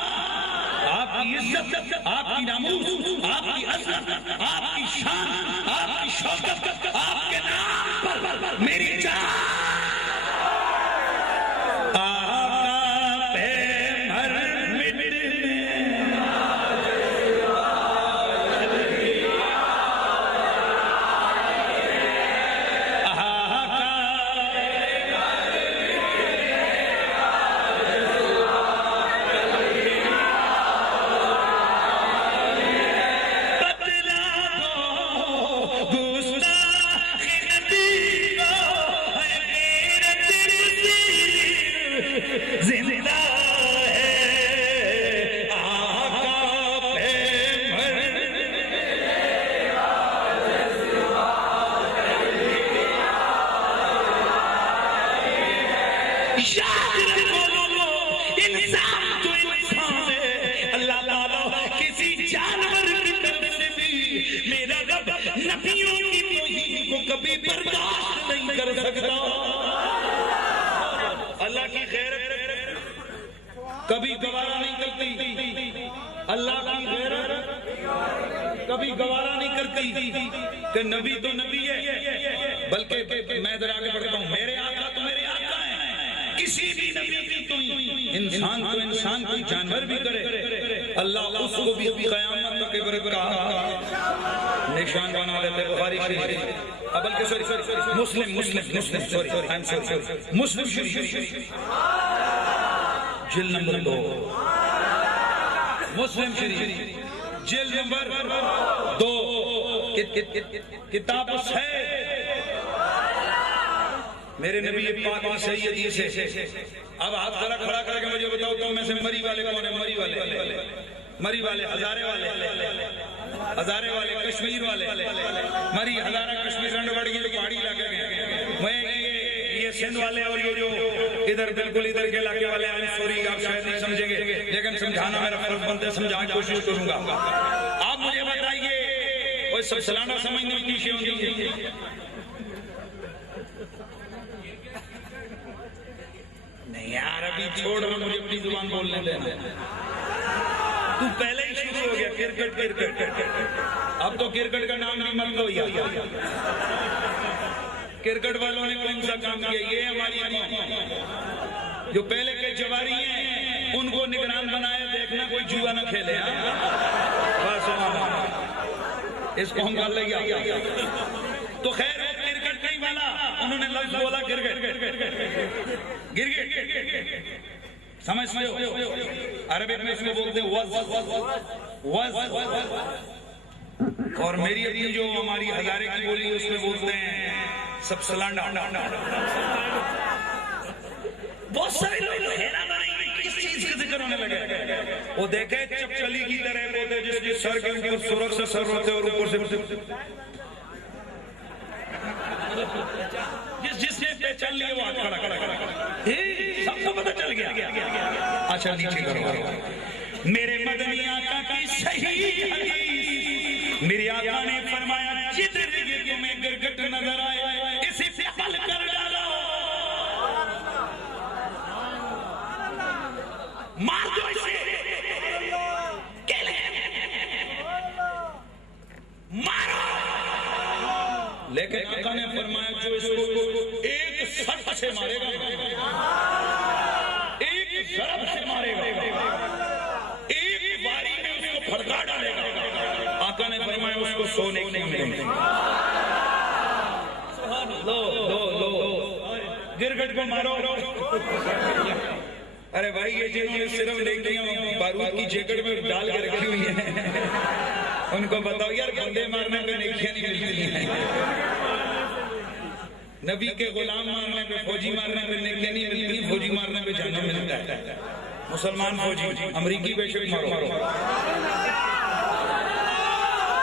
آپ کی عزت، آپ کی ناموس، آپ کی عزت، آپ کی شان، آپ کی شوکت، آپ کے نام پر میری جان یاد رکھو لوگوں انسان تو انسان ہے، اللہ تعالیٰ کسی جانور کی طرف سے بھی میرا رب نبیوں کی توہین کو کبھی برداشت نہیں کر سکتا۔ اللہ کی غیرت کبھی گوارا نہیں کرتی، اللہ کی غیرت کبھی گوارا نہیں کرتی کہ نبی تو نبی ہے، بلکہ میں ادھر آگے بڑھتا ہوں، میرے آقا تو میرے آقا ہیں، کسی بھی نبی کی تو انسان تو انسان کوئی جانور بھی کرے اللہ اس کو بھی قیامت تک عبرت کا نشان بنا دیتے۔ بخاری شریف بلکہ سوری مسلم شریف جلد نمبر 2، مسلم شریف جلد نمبر 2، کتاب ہے میرے نبی پاک کی صحیح حدیث ہے۔ اب ہاتھ کھڑا کر کے مجھے بتاؤ تو میں سے مری والے کون ہیں؟ مری والے ہزارے والے کشمیر والے، مری ہزارہ کشمیر رنڈوڑی کے پہاڑی علاقے کے، میں یہ سندھ والے اور یہ جو ادھر بالکل ادھر کے علاقے والے ہیں، سوری آپ شاید نہیں سمجھیں گے لیکن سمجھانا میرا فرض بنتا ہے، سمجھانے کی کوشش کروں گا۔ آپ مجھے بتائیے وہ سب سلانہ سمجھنے کی شے ہوگی؟ نہیں یار ابھی چھوڑ رہا، مجھے اپنی زبان بولنے دینا۔ تو پہلے ہی شروع ہو گیا کرکٹ، اب تو کرکٹ کا نام بھی مت لو یار، کرکٹ والوں نے کون سا کام کیا؟ یہ ہماری قوم جو پہلے کے جواری ہیں ان کو نگران بنایا، دیکھنا کوئی جوا نہ کھیلے۔ بس اس کو ہم کر لیں گے۔ تو خیر کرکٹ نہیں والا، انہوں نے لفظ بولا کرکٹ، سمجھ ہو عربی میں اس کو بولتے ہیں وز، اور میری اپنی جو ہماری ہزارے کی بولی اس میں بولتے ہیں سب سلانڈا۔ بہت سارے لوگ حیران ہیں کس چیز کا ذکر ہونے لگے، وہ دیکھے چپچلی کی طرح بولتے جس کے سر کے اوپر سرخ سے سر ہوتے اور اوپر سے جس نے چل لیا وہ ہاتھ کھڑا سب کو پتہ چل گیا۔ اچھا نیچے کرو، میرے مدنی آقا کی صحیح حدیث، میرے آقا نے فرمایا جدھر یہ تمہیں گرگٹ نظر آئے اسے فعل کر ڈالو، مار دو اسے، مارو۔ لیکن آقا نے فرمایا جو اس کو ایک سٹ سے مارے گا، ایک ضرب سے مارے گا، ایک واری میں اس کو پھڑکا ڈالے گا، آقا نے فرمایا اس کو سونے کی ملیں گے۔ لو گرگٹ کو مارو۔ ارے بھائی یہ جنہوں نے صرف نیکیاں بارود کی جیکٹ میں ڈال کے رکھی ہوئی ہیں ان کو بتاؤ یار بندے مارنے پہ نیکیاں نہیں ملتی ہیں، نبی کے غلام مارنے پہ فوجی مارنے پہ نیکیاں نہیں ملتی، فوجی مارنے پہ جہنم ملتا ہے۔ مسلمان فوجی امریکی بے شک مارو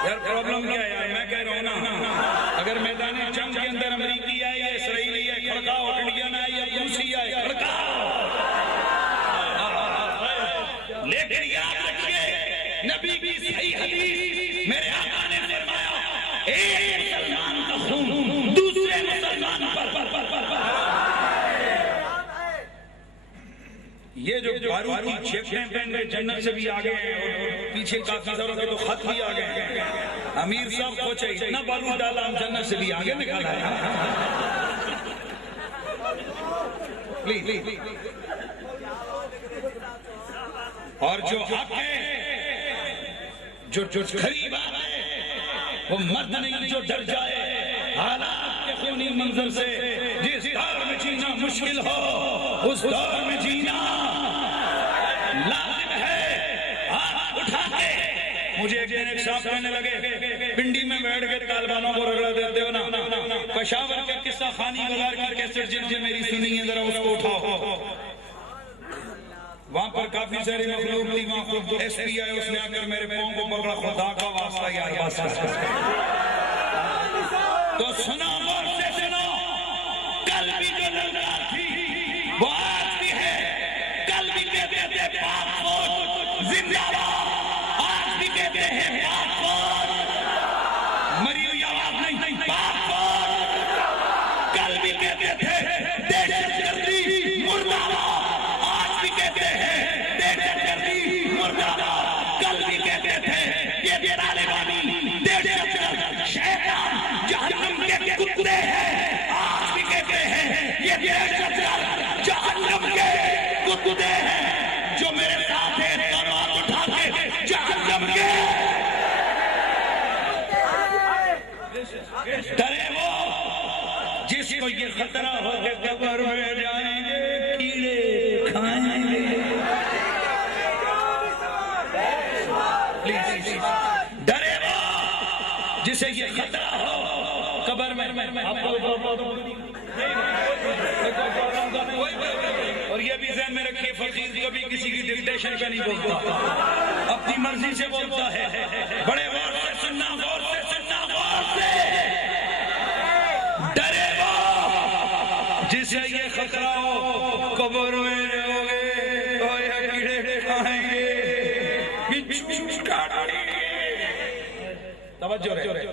یار، پرابلم کیا ہے یار؟ میں کہہ رہا ہوں نا، اگر میدان جنگ کے اندر امریکی آئے یا اسرائیلی آئے کھڑکاؤ، انڈین آئے یا روسی آئے کھڑکاؤ، لیکن یاد رکھیے نبی کی صحیح حدیث، میرے آقا نے فرمایا ایک مسلمان کا خون دوسرے مسلمان پر یہ جو بارود کی جیکٹیں پہن کے جنت سے بھی آگے ہیں اور پیچھے کافی ساروں کے تو خط بھی آگے ہیں، امیر صاحب پہنچے اتنا بارود ڈالا ہم جنت سے بھی آگے نکالا ہے۔ اور جو حق ہے، جو کھری بات ہے، وہ مرد نہیں جو ڈر جائے حالات کے خونی منظر سے، جس دور میں جینا مشکل ہو اس دور میں جینا لازم ہے۔ ہاتھ اٹھا کے مجھے ایک دن ایک صاحب کہنے لگے پنڈی میں بیٹھ کے طالبانوں کو رگڑا دیتے ہو نا، پشاور کے قصہ خانی بازار کی کیسٹ جن سے میری سنی ہے ذرا اس کو اٹھاؤ، وہاں پر کافی ساری مخلوق تھی، وہاں خود ایس پی آئے، اس نے آ کر میرے پاؤں کو پکڑا، خدا کا واسطہ یار بس تو سنا، غور سے سنو، کل بھی جو للکار تھی وہ آج بھی ہے، کل بھی کہتے تھے پاک فوج زندہ باد، آج بھی کہتے ہیں پاک فوج، مری ہوئی آواز نہیں، پاک فوج، کل بھی کہتے تھے دہشت گردی مردہ باد، آج بھی کہتے ہیں دہشت گردی مردہ باد، کل بھی کہتے تھے یہ طالبانی دہشت گرد شیطان جہنم کے کتے ہیں، آج بھی کہتے ہیں یہ دہشت گرد جہنم کے کتے ہیں، جو میرے ساتھ ہیں دونوں ہاتھ اٹھا کے جہنم کے ڈرے وہ جس کو یہ خطرہ ہو کہ قبر میں جائیں گے کیڑے کھائیں گے، ڈرے وہ جسے یہ خطرہ ہو قبر میں، اور یہ بھی ذہن میں رکھیے فقیر کبھی کسی کی ڈکٹیشن کا نہیں بولتا، اپنی مرضی سے بولتا ہے، بڑے غور سے سننا، غور سے سننا، غور سے، ڈرے وہ جسے یہ خطرہ ہو قبر میں جاؤ گے اور یہ کیڑے کھائیں گے، بچھو کاٹیں گے، توجہ رہے،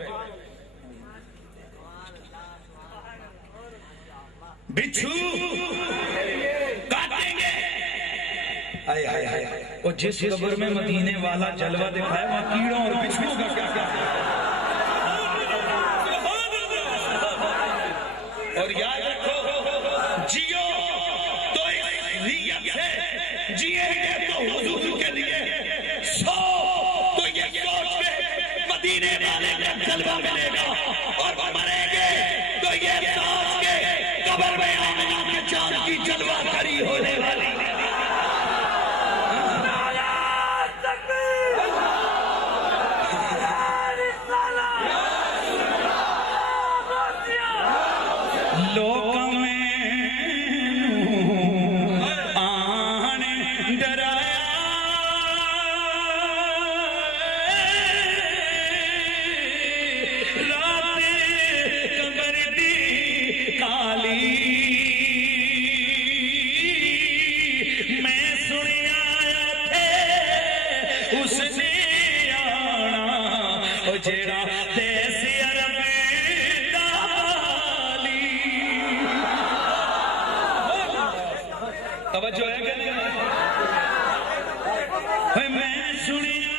بچھو کاٹیں گے، آئے آئے آئے، اور جس قبر میں مدینے والا جلوہ دکھائے وہاں کیڑوں اور بچھوؤں کا کیا کیا ہے، اور یاد رکھو جیو تو اس نیت سے جیئیں گے تو حضور کے لیے، سو تو یہ سوچ کے مدینے والے کا جلوہ ملے گا، اور مریں گے تو یہ سوچ کے قبر میں آمنہ کے چاند کی جلوہ کری ہونے والی، لوکاں میں آن ڈرایا رات قبر دی کالی، میں سنیا تھے اس نے آنا، او جیڑا دیس عرب توجہ ہے کہ نہیں، میں سنیا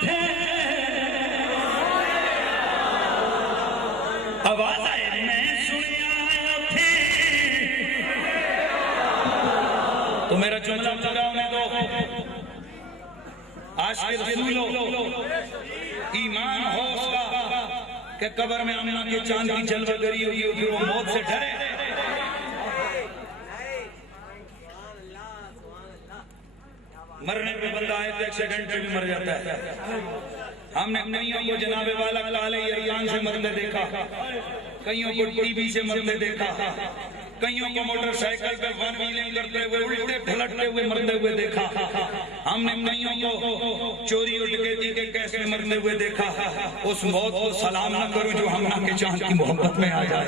تھے، آواز آئے، میں سنیا تھے، تو میرا جملہ پورا ہونے دو، عاشق رسول ہو، ایمان ہو اس کا کہ قبر میں آمنہ کے چاند کی جلوہ گری ہوئی پھر وہ موت سے ڈرے، مرنے پہ بندہ آئے تو ایکسیڈنٹ پہ بھی مر جاتا ہے، ہم نے کئیوں کو جناب والا کالے یریان سے مرنے دیکھا، کئیوں کو ٹی بی سے مرنے دیکھا، کئیوں کو موٹر سائیکل پہ ون ویلنگ کرتے ہوئے الٹے پھلٹتے ہوئے مرتے ہوئے دیکھا، ہم نے کئیوں کو چوری اور ڈکیتی کے کیس میں مرتے ہوئے دیکھا، اس موت کو سلام نہ کرو جو ہمنا کے چاند کی محبت میں آ جائے،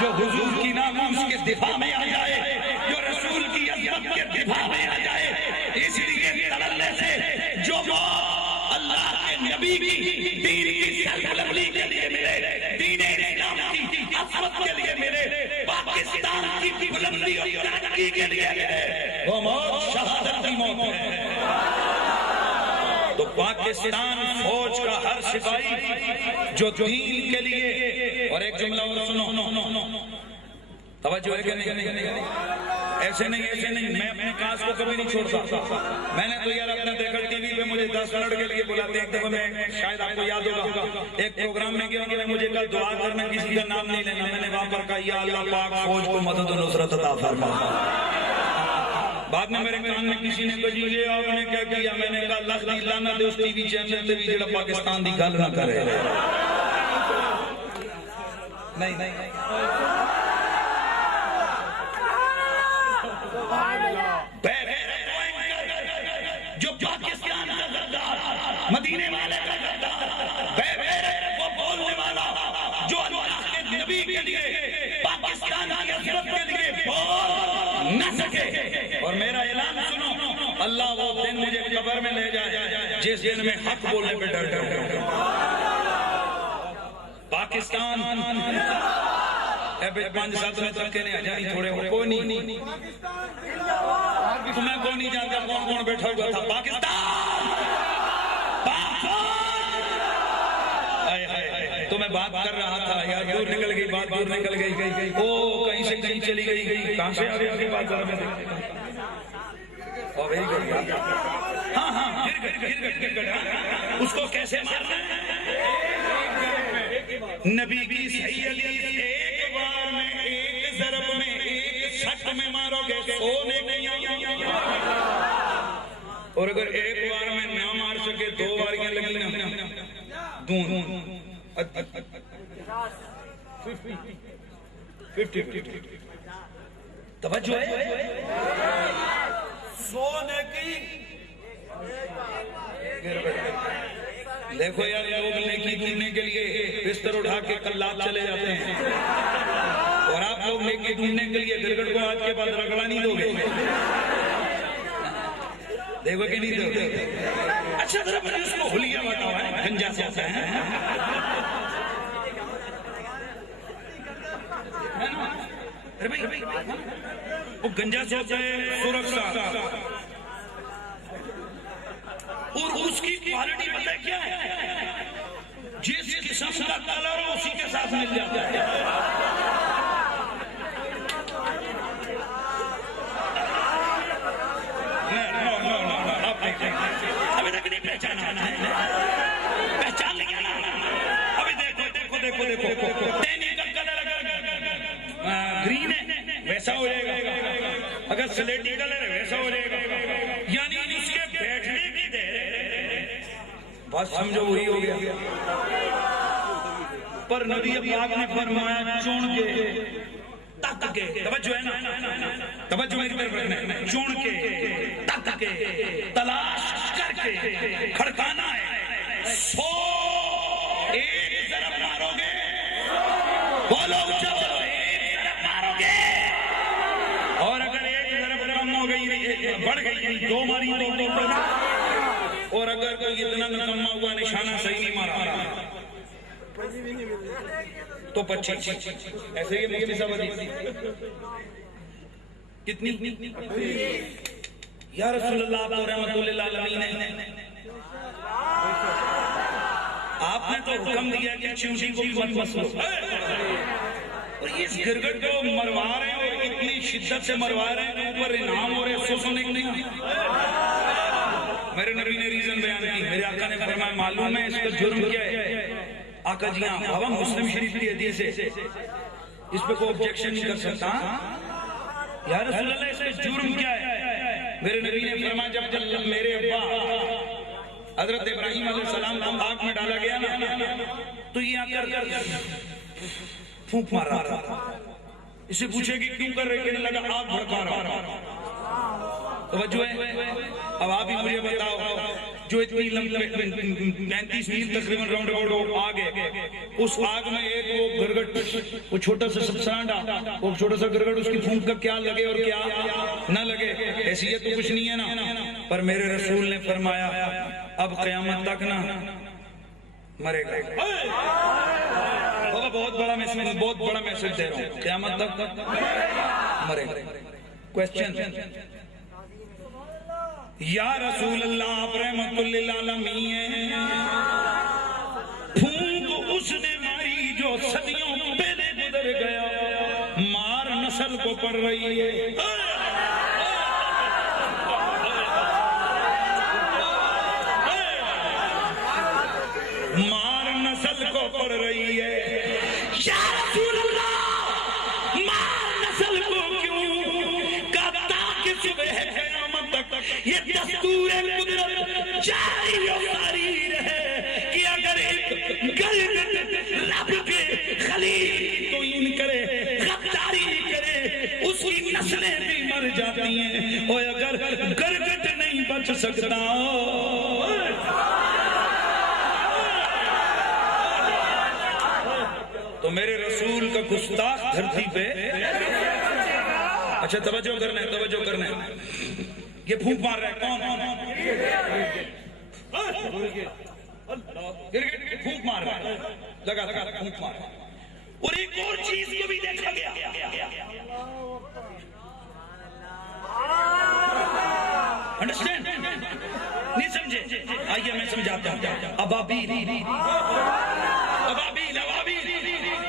جو حضور کی ناموس کے دفاع میں آ جائے، جو رسول کی عظمت کے دفاع میں آ جائے، اس لیے تللے سے جو موت اللہ کے نبی کی دین کی سربلندی کے لیے ملے، دین اسلام کی عظمت کے لیے ملے، پاکستان کی بلندی اور ترقی کے لیے ملے، وہ موت شہادت کی موت ہے، تو پاکستان فوج کا ہر سپاہی جو دین کے لیے، اور ایک جملہ اور سنو، توجہ ہے کہ نہیں، ایسے نہیں، میں اپنے کاز کو کبھی نہیں چھوڑتا، میں نے تو یار اپنا دیکھا ٹی وی پہ مجھے 10 منٹ کے لیے بلاتے، ایک دفعہ میں شاید آپ کو یاد ہوگا ایک پروگرام میں گیا کہ مجھے کہا دعا کرنا، کسی کا نام نہیں لینا، میں نے وہاں پر کہا یا اللہ پاک فوج کو مدد و نصرت عطا فرما، بعد میں میرے کان میں کسی نے کہا جی یہ آپ نے کیا کیا، میں نے کہا اللہ دی لعنت اس ٹی وی چینل تے بھی جڑا پاکستان دی گل نہ کرے، نہیں جو پاکستان کا غدار، مدینے والے کا غدار، وہ بولنے والا جو اللہ کے نبی کے لیے، پاکستان کی عظمت کے لیے بول نہ سکے. اور میرا اعلان سنو, اللہ وہ دن مجھے قبر میں لے جائے جس دن میں حق بولنے پہ ڈر ڈر. پاکستان پانچ سات میں تک نہیں جانی تھوڑے کوئی نہیں, تمہیں کون نہیں جانتا کون کون بیٹھا ہوا تھا. پاکستان تو میں بات کر رہا تھا یار, دور نکل گئی بات, دور نکل گئی, او کہیں سے کہیں چلی گئی. کہاں سے آ گئی بات کر رہے تھے. ہاں ہاں اس کو کیسے مارنا ہے. نبی کی صحیح حدیث, ایک بار میں ایک ضرب میں ایک شک میں مارو گے سونے نہیں آئی, اور اگر ایک بار میں نہ مار سکے دو باریاں لگی نا دون 50 توجہ ہے سونے کی. دیکھو یار لوگ نیکی ڈھونڈنے کے لیے بستر اٹھا کے کلات چلے جاتے ہیں, اور آپ لوگ نیکی ڈھونڈنے کے لیے گرگٹ کو آج کے بعد رگڑا نہیں دو گے. دیکھو کہ نہیں دو گے. اچھا ذرا مجھے اس کو حلیہ بتاؤ ہے گنجا سے ہوتا ہے وہ گنجا سے ہوتا ہے سورخ کا, اور اس کی کوالٹی پتہ کیا ہے, جس قسم کا کلر ہو اسی کے ساتھ مل جاتا ہے. ابھی تک نہیں پہچانا ہے, پہچان لیا نا. ابھی دیکھو دیکھو دیکھو دیکھو تینی کا کلر اگر گرین ہے ویسا ہو جائے گا, اگر سلیٹی کلر ہے ویسا ہو جائے گا. یعنی اس کے بیٹھنے کی دیر بس سمجھو وہی ہو گیا. پر نبی پاک نے فرمایا چون کے تک کے, توجہ ہے نا, توجہ میری طرف رکھنا ہے, چون کے تک کے تلاش کر کے کھڑکانا ہے. 100 ایک ضرب مارو گے, بولو چلو ایک ضرب مارو گے, اور اگر ایک ضرب کم ہو گئی بڑھ گئی 2 ماری تو, اور اگر کوئی اتنا نکما ہوا نشانہ صحیح نہیں مارا تو 25. ایسے ہی مفتی صاحب کتنی یا رسول اللہ آپ رحمت اللہ العالمین آپ نے تو حکم دیا کہ چونٹی کو مت مسلو, اور اس گرگٹ کو مروا رہے ہیں اور اتنی شدت سے مروا رہے ہیں اوپر انعام ہو رہے ہیں. افسوس ہونے کی نہیں. میرے نبی نے ریزن بیان کی, میرے آقا نے فرمایا معلوم ہے اس کا جرم کیا ہے. آقا جی ہاں, اب مسلم شریف کی حدیث ہے, اس پہ کوئی objection نہیں کر سکتا. یا رسول اللہ اس کا جرم کیا ہے. میرے نبی نے فرمایا جب میرے ابا حضرت ابراہیم علیہ السلام کو آگ میں ڈالا گیا نا, تو یہ آ کر پھونک مار رہا تھا. اسے پوچھے کہ کیوں کر رہے, کہنے لگا آگ بھڑکا رہا. توجہ ہے. اب آپ ہی مجھے بتاؤ جو اتنی لمبی 35 میل تقریباً راؤنڈ اباؤٹ آگ ہے, اس آگ میں ایک وہ گرگٹ, وہ چھوٹا سا سبسانڈا, وہ چھوٹا سا گرگٹ, اس کی پھونک کا کیا لگے اور کیا نہ لگے, حیثیت تو کچھ نہیں ہے نا. پر میرے رسول نے فرمایا اب قیامت تک نہ مرے گا. بہت بڑا میسج, بہت بڑا میسج دے رہا ہوں, قیامت تک مرے گا. کوسچن یا رسول اللہ آپ رحمت للعالمین, پھونک اس نے ماری جو صدیوں پہلے گزر گیا, مار نسل کو پڑ رہی ہے. مار نسل کو پڑ رہی ہے. یا رسول اللہ مار نسل کو کیوں کا تاکہ صبح قیامت تک یہ دستور قدرت جاری و ساری رہے کہ اگر ایک گرگٹ رب کے خلیل تو ان کرے, غداری کرے, اس کی نسلیں بھی مر جاتی ہیں. اور اگر گرگٹ نہیں بچ سکتا تو میرے رسول کا گستاخ دھرتی پہ اچھا توجہ کرنا ہے، توجہ کرنا ہے. یہ پھونک مار رہا ہے کون؟ پھونک مار رہا ہے، لگا پھونک مار رہا ہے. اور ایک اور چیز کو بھی دیکھا گیا، انڈرسٹینڈ نہیں سمجھے؟ آئیے میں سمجھاتا ہوں. ابابیل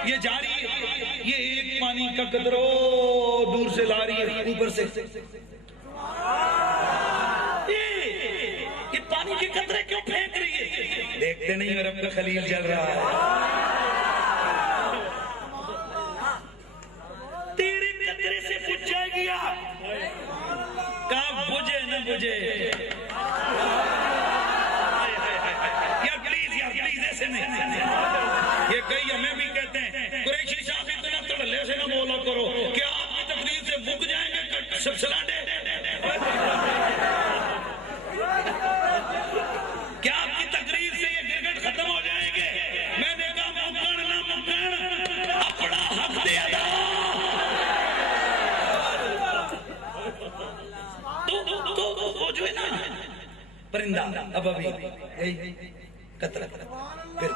یہ جاری ہے، یہ ایک پانی کا قطرہ دور سے لا رہی ہے، اوپر سے یہ پانی کے قطرے کیوں پھینک رہی ہے؟ دیکھتے نہیں ہو رب کا خلیل جل رہا ہے. تیرے قطرے سے بجھ جائے گی آپ، کہاں بجھے نہ بجھے. یار پلیز ایسے نہیں. یہ کئی ہمیں بھی کہتے ہیں قریشی صاحب اتنا تڑلے سے نہ بولا کرو کہ آپ کی تقریر سے مک جائیں گے سب سلانڈے. کیا آپ کی تقریر سے یہ گرگٹ ختم ہو جائیں گے؟ میں نے کہا مکن نہ مکن اپنا حق دے ادا. تو وہ جو ہے نا پرندہ ابابیل قطرہ پھر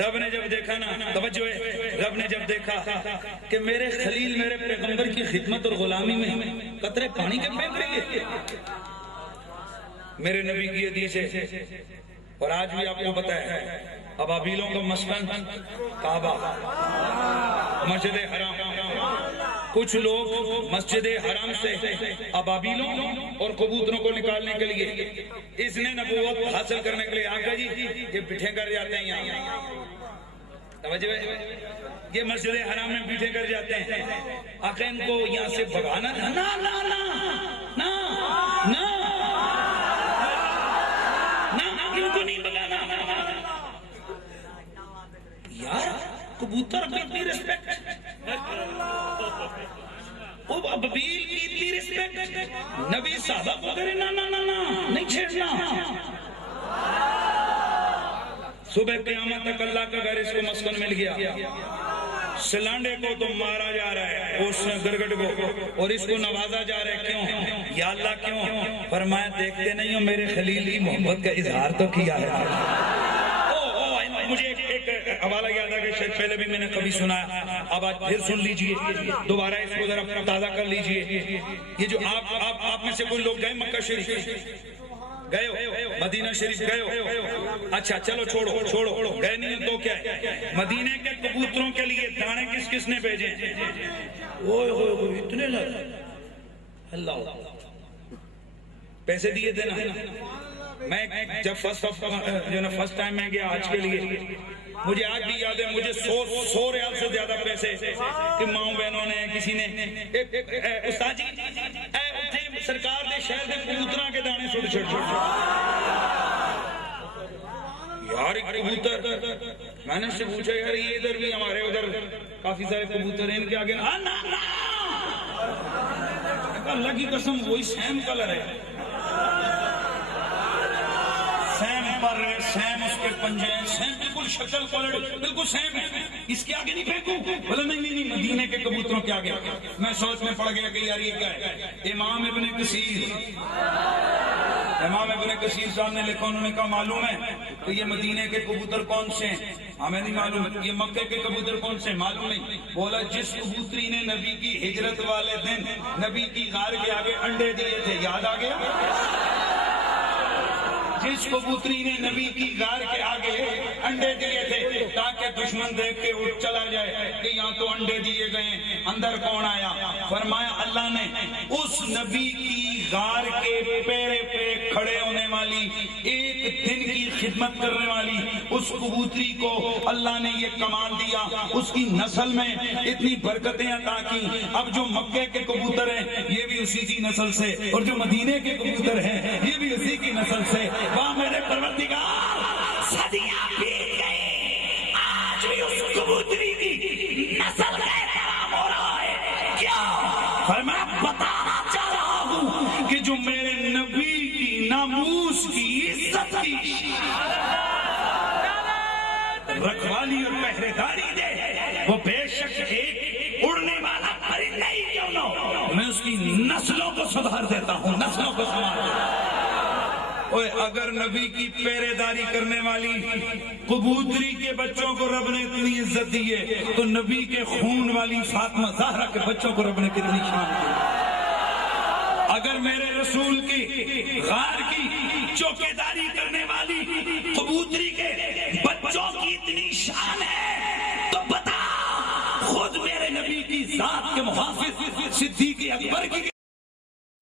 رب نے جب دیکھا نا، توجہ ہے، رب نے جب دیکھا کہ میرے خلیل میرے پیغمبر کی خدمت اور غلامی میں قطرے پانی کے پھینک رہی ہے. میرے نبی کی حدیث ہے، اور آج بھی آپ کو پتہ ہے ابابیلوں کا مسکن کعبہ، مسجد حرام. کچھ لوگ مسجد حرام سے ابابیلوں اور کبوتروں کو نکالنے کے لیے، اس نے نبوت حاصل کرنے کے لیے آقا جی یہ بٹھے کر جاتے ہیں یہاں. توجہ ہے، یہ مسجد حرام میں بٹھے کر جاتے ہیں. آقا ان کو یہاں سے بھگانا تھا. نا نا نا نا نا ان کو نہیں بگانا. یار کبوتر کی اتنی رسپیکٹ، ابابیل کی اتنی رسپیکٹ، نبی صحابہ کو کرے نا نا نا نا نہیں چھیڑنا. صبح قیامت تک اللہ کا گھر اس کو مسکن مل گیا. سلانڈے کو تو مارا جا رہا ہے اس گرگٹ کو، اور اس کو نوازا جا رہا ہے. کیوں یا اللہ کیوں؟ فرمایا دیکھتے نہیں ہو میرے خلیل کی محبت کا اظہار تو کیا ہے. مجھے ایک حوالہ یاد آ کہ شاید پہلے بھی میں نے کبھی سنایا، اب آج پھر سن لیجئے، دوبارہ اس کو ذرا تازہ کر لیجئے. یہ جو آپ میں سے کوئی لوگ گئے مکہ شریف گئے ہو، مدینہ شریف گئے ہو؟ اچھا چلو چھوڑو گئے نہیں تو کیا ہے. مدینے کے کبوتروں کے لیے دانے کس نے بھیجے؟ اتنے اللہ پیسے دیے تھے نا. میں جب فرسٹ ٹائم میں گیا آج کے لیے، مجھے آج بھی یاد ہے، مجھے 100 ریال سے زیادہ پیسے کہ ماؤں بہنوں نے کسی نے استاد جی سرکار نے شہر کے کبوتراں کے دانے چھوڑ یار کبوتر. میں نے اس سے پوچھا یار یہ ادھر بھی ہمارے ادھر کافی سارے کبوتر ہیں، ان کے آگے اللہ کی قسم وہی سیم کلر ہے، سیم پر سیم اس کے پنجے سیم، بالکل شکل کلر بالکل سیم ہے. اس کے آگے نہیں پھینکوں؟ بولا نہیں مدینے کے کبوتروں کے آگے. میں سوچ میں پڑ گیا کہ یار یہ کیا ہے. امام ابن کثیر صاحب نے لکھا، انہوں نے کہا معلوم ہے کہ یہ مدینے کے کبوتر کون سے ہیں؟ ہمیں نہیں معلوم. یہ مکے کے کبوتر کون سے؟ معلوم نہیں. بولا جس کبوتری نے نبی کی ہجرت والے دن نبی کی غار کے آگے انڈے دیے تھے، یاد آ گیا؟ جس کبوتری نے نبی کی غار کے آگے انڈے دیے تھے تاکہ دشمن دیکھ کے اٹھ چلا جائے کہ یہاں تو انڈے دیے گئے، اندر کون آیا؟ فرمایا اللہ نے اس نبی کی غار کے پیرے پہ کھڑے ہونے والی ایک دن کی خدمت کرنے والی اس کبوتری کو اللہ نے یہ کمال دیا، اس کی نسل میں اتنی برکتیں عطا کی. اب جو مکے کے کبوتر ہیں یہ بھی اسی کی نسل سے، اور جو مدینے کے کبوتر ہیں یہ بھی اسی کی نسل سے. واہ میرے پروردگار، صدیاں بیت گئی، آج بھی اس کبوتری کی نسل کا احترام ہو رہا ہے. کیا؟ فرمایا بتانا چاہ رہا ہوں کہ جو میرے نبی کی ناموس کی عزت کی رکھوالی اور پہرے داری دے، وہ بے شک ایک اڑنے والا پرندہ ہی سدھار دیتا ہوں، نسلوں کو سنوار دیتا ہوں۔ اوے اگر نبی کی پیرے داری کرنے والی کبوتری کے بچوں کو رب نے اتنی عزت دی ہے تو نبی کے خون والی فاطمہ زہرا کے بچوں کو رب نے کتنی شان دی۔ اگر میرے رسول کی غار کی چوکیداری کرنے والی کبوتری کے بچوں کی اتنی شان ہے تو بتا خود میرے نبی کی ذات کے محافظ صدیق اکبر کی